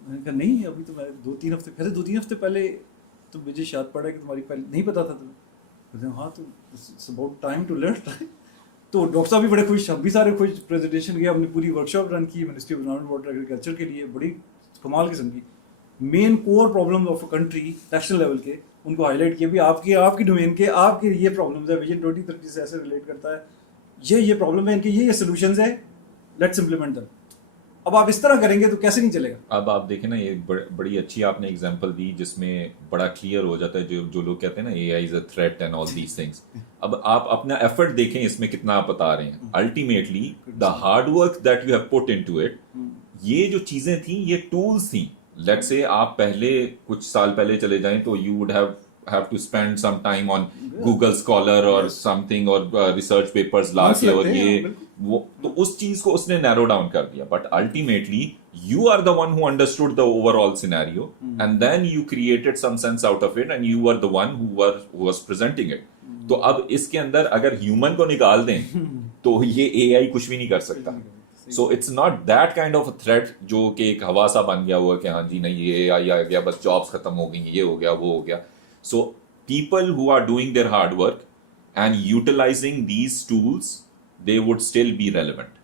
میں نے کہا نہیں ابھی تو میں 2-3 ہفتے پہلے 2-3 ہفتے پہلے تو مجھے شاید پڑا کہ تمہاری پہلے نہیں پتا تھا تمہیں. ہاں تو it's about time to learn. تو ڈاکٹر صاحب بھی بڑے خوش, ہم بھی سارے خوش. پریزنٹیشن کیا, ہم نے پوری ورک شاپ رن کی ministry of environment water agriculture کے لیے, بڑی کمال قسم کی main core problem of a country national level کے, ان کو ہائی لائٹ کیا بھی آپ کی ڈومین کے آپ کے یہ پرابلمز ہے, ویژن 2030 سے ایسے ریلیٹ کرتا ہے, یہ پرابلم ہے ان کے, یہ سولوشنز ہیں, لیٹس امپلیمنٹ دم. اب آپ اس طرح کریں گے تو کیسے نہیں چلے گا. اب آپ دیکھیں نا, یہ بڑی اچھی آپ نے ایگزامپل دی جس میں بڑا کلیئر ہو جاتا ہے جو لوگ کہتے ہیں نا A I is a threat and all these things. اب آپ اپنا ایفرٹ دیکھیں اس میں کتنا آپ بتا رہے ہیں. Ultimately the hard work that you have put into it, یہ جو چیزیں تھیں یہ ٹولس تھیں. لیٹ سے آپ پہلے کچھ سال پہلے چلے جائیں تو you would have to spend some time on Google Scholar or something, or research papers لا کے, اور یہ وہ تو اس چیز کو اس نے نیرو ڈاؤن کر دیا. But ultimately you are the one who understood the overall scenario and then you created some sense out of it and you were the one who was presenting it. تو اب اس کے اندر اگر human کو نکال دیں تو یہ اے آئی کچھ بھی نہیں کر سکتا. So it's not that kind of a threat جو کہ ایک ہوا سا بن گیا ہوا کہ ہاں جی نہیں یہ آئی آ گیا بس جابس ختم ہو گئی, یہ ہو گیا وہ ہو گیا. So people who are doing their hard work and utilizing these tools, they would still be relevant.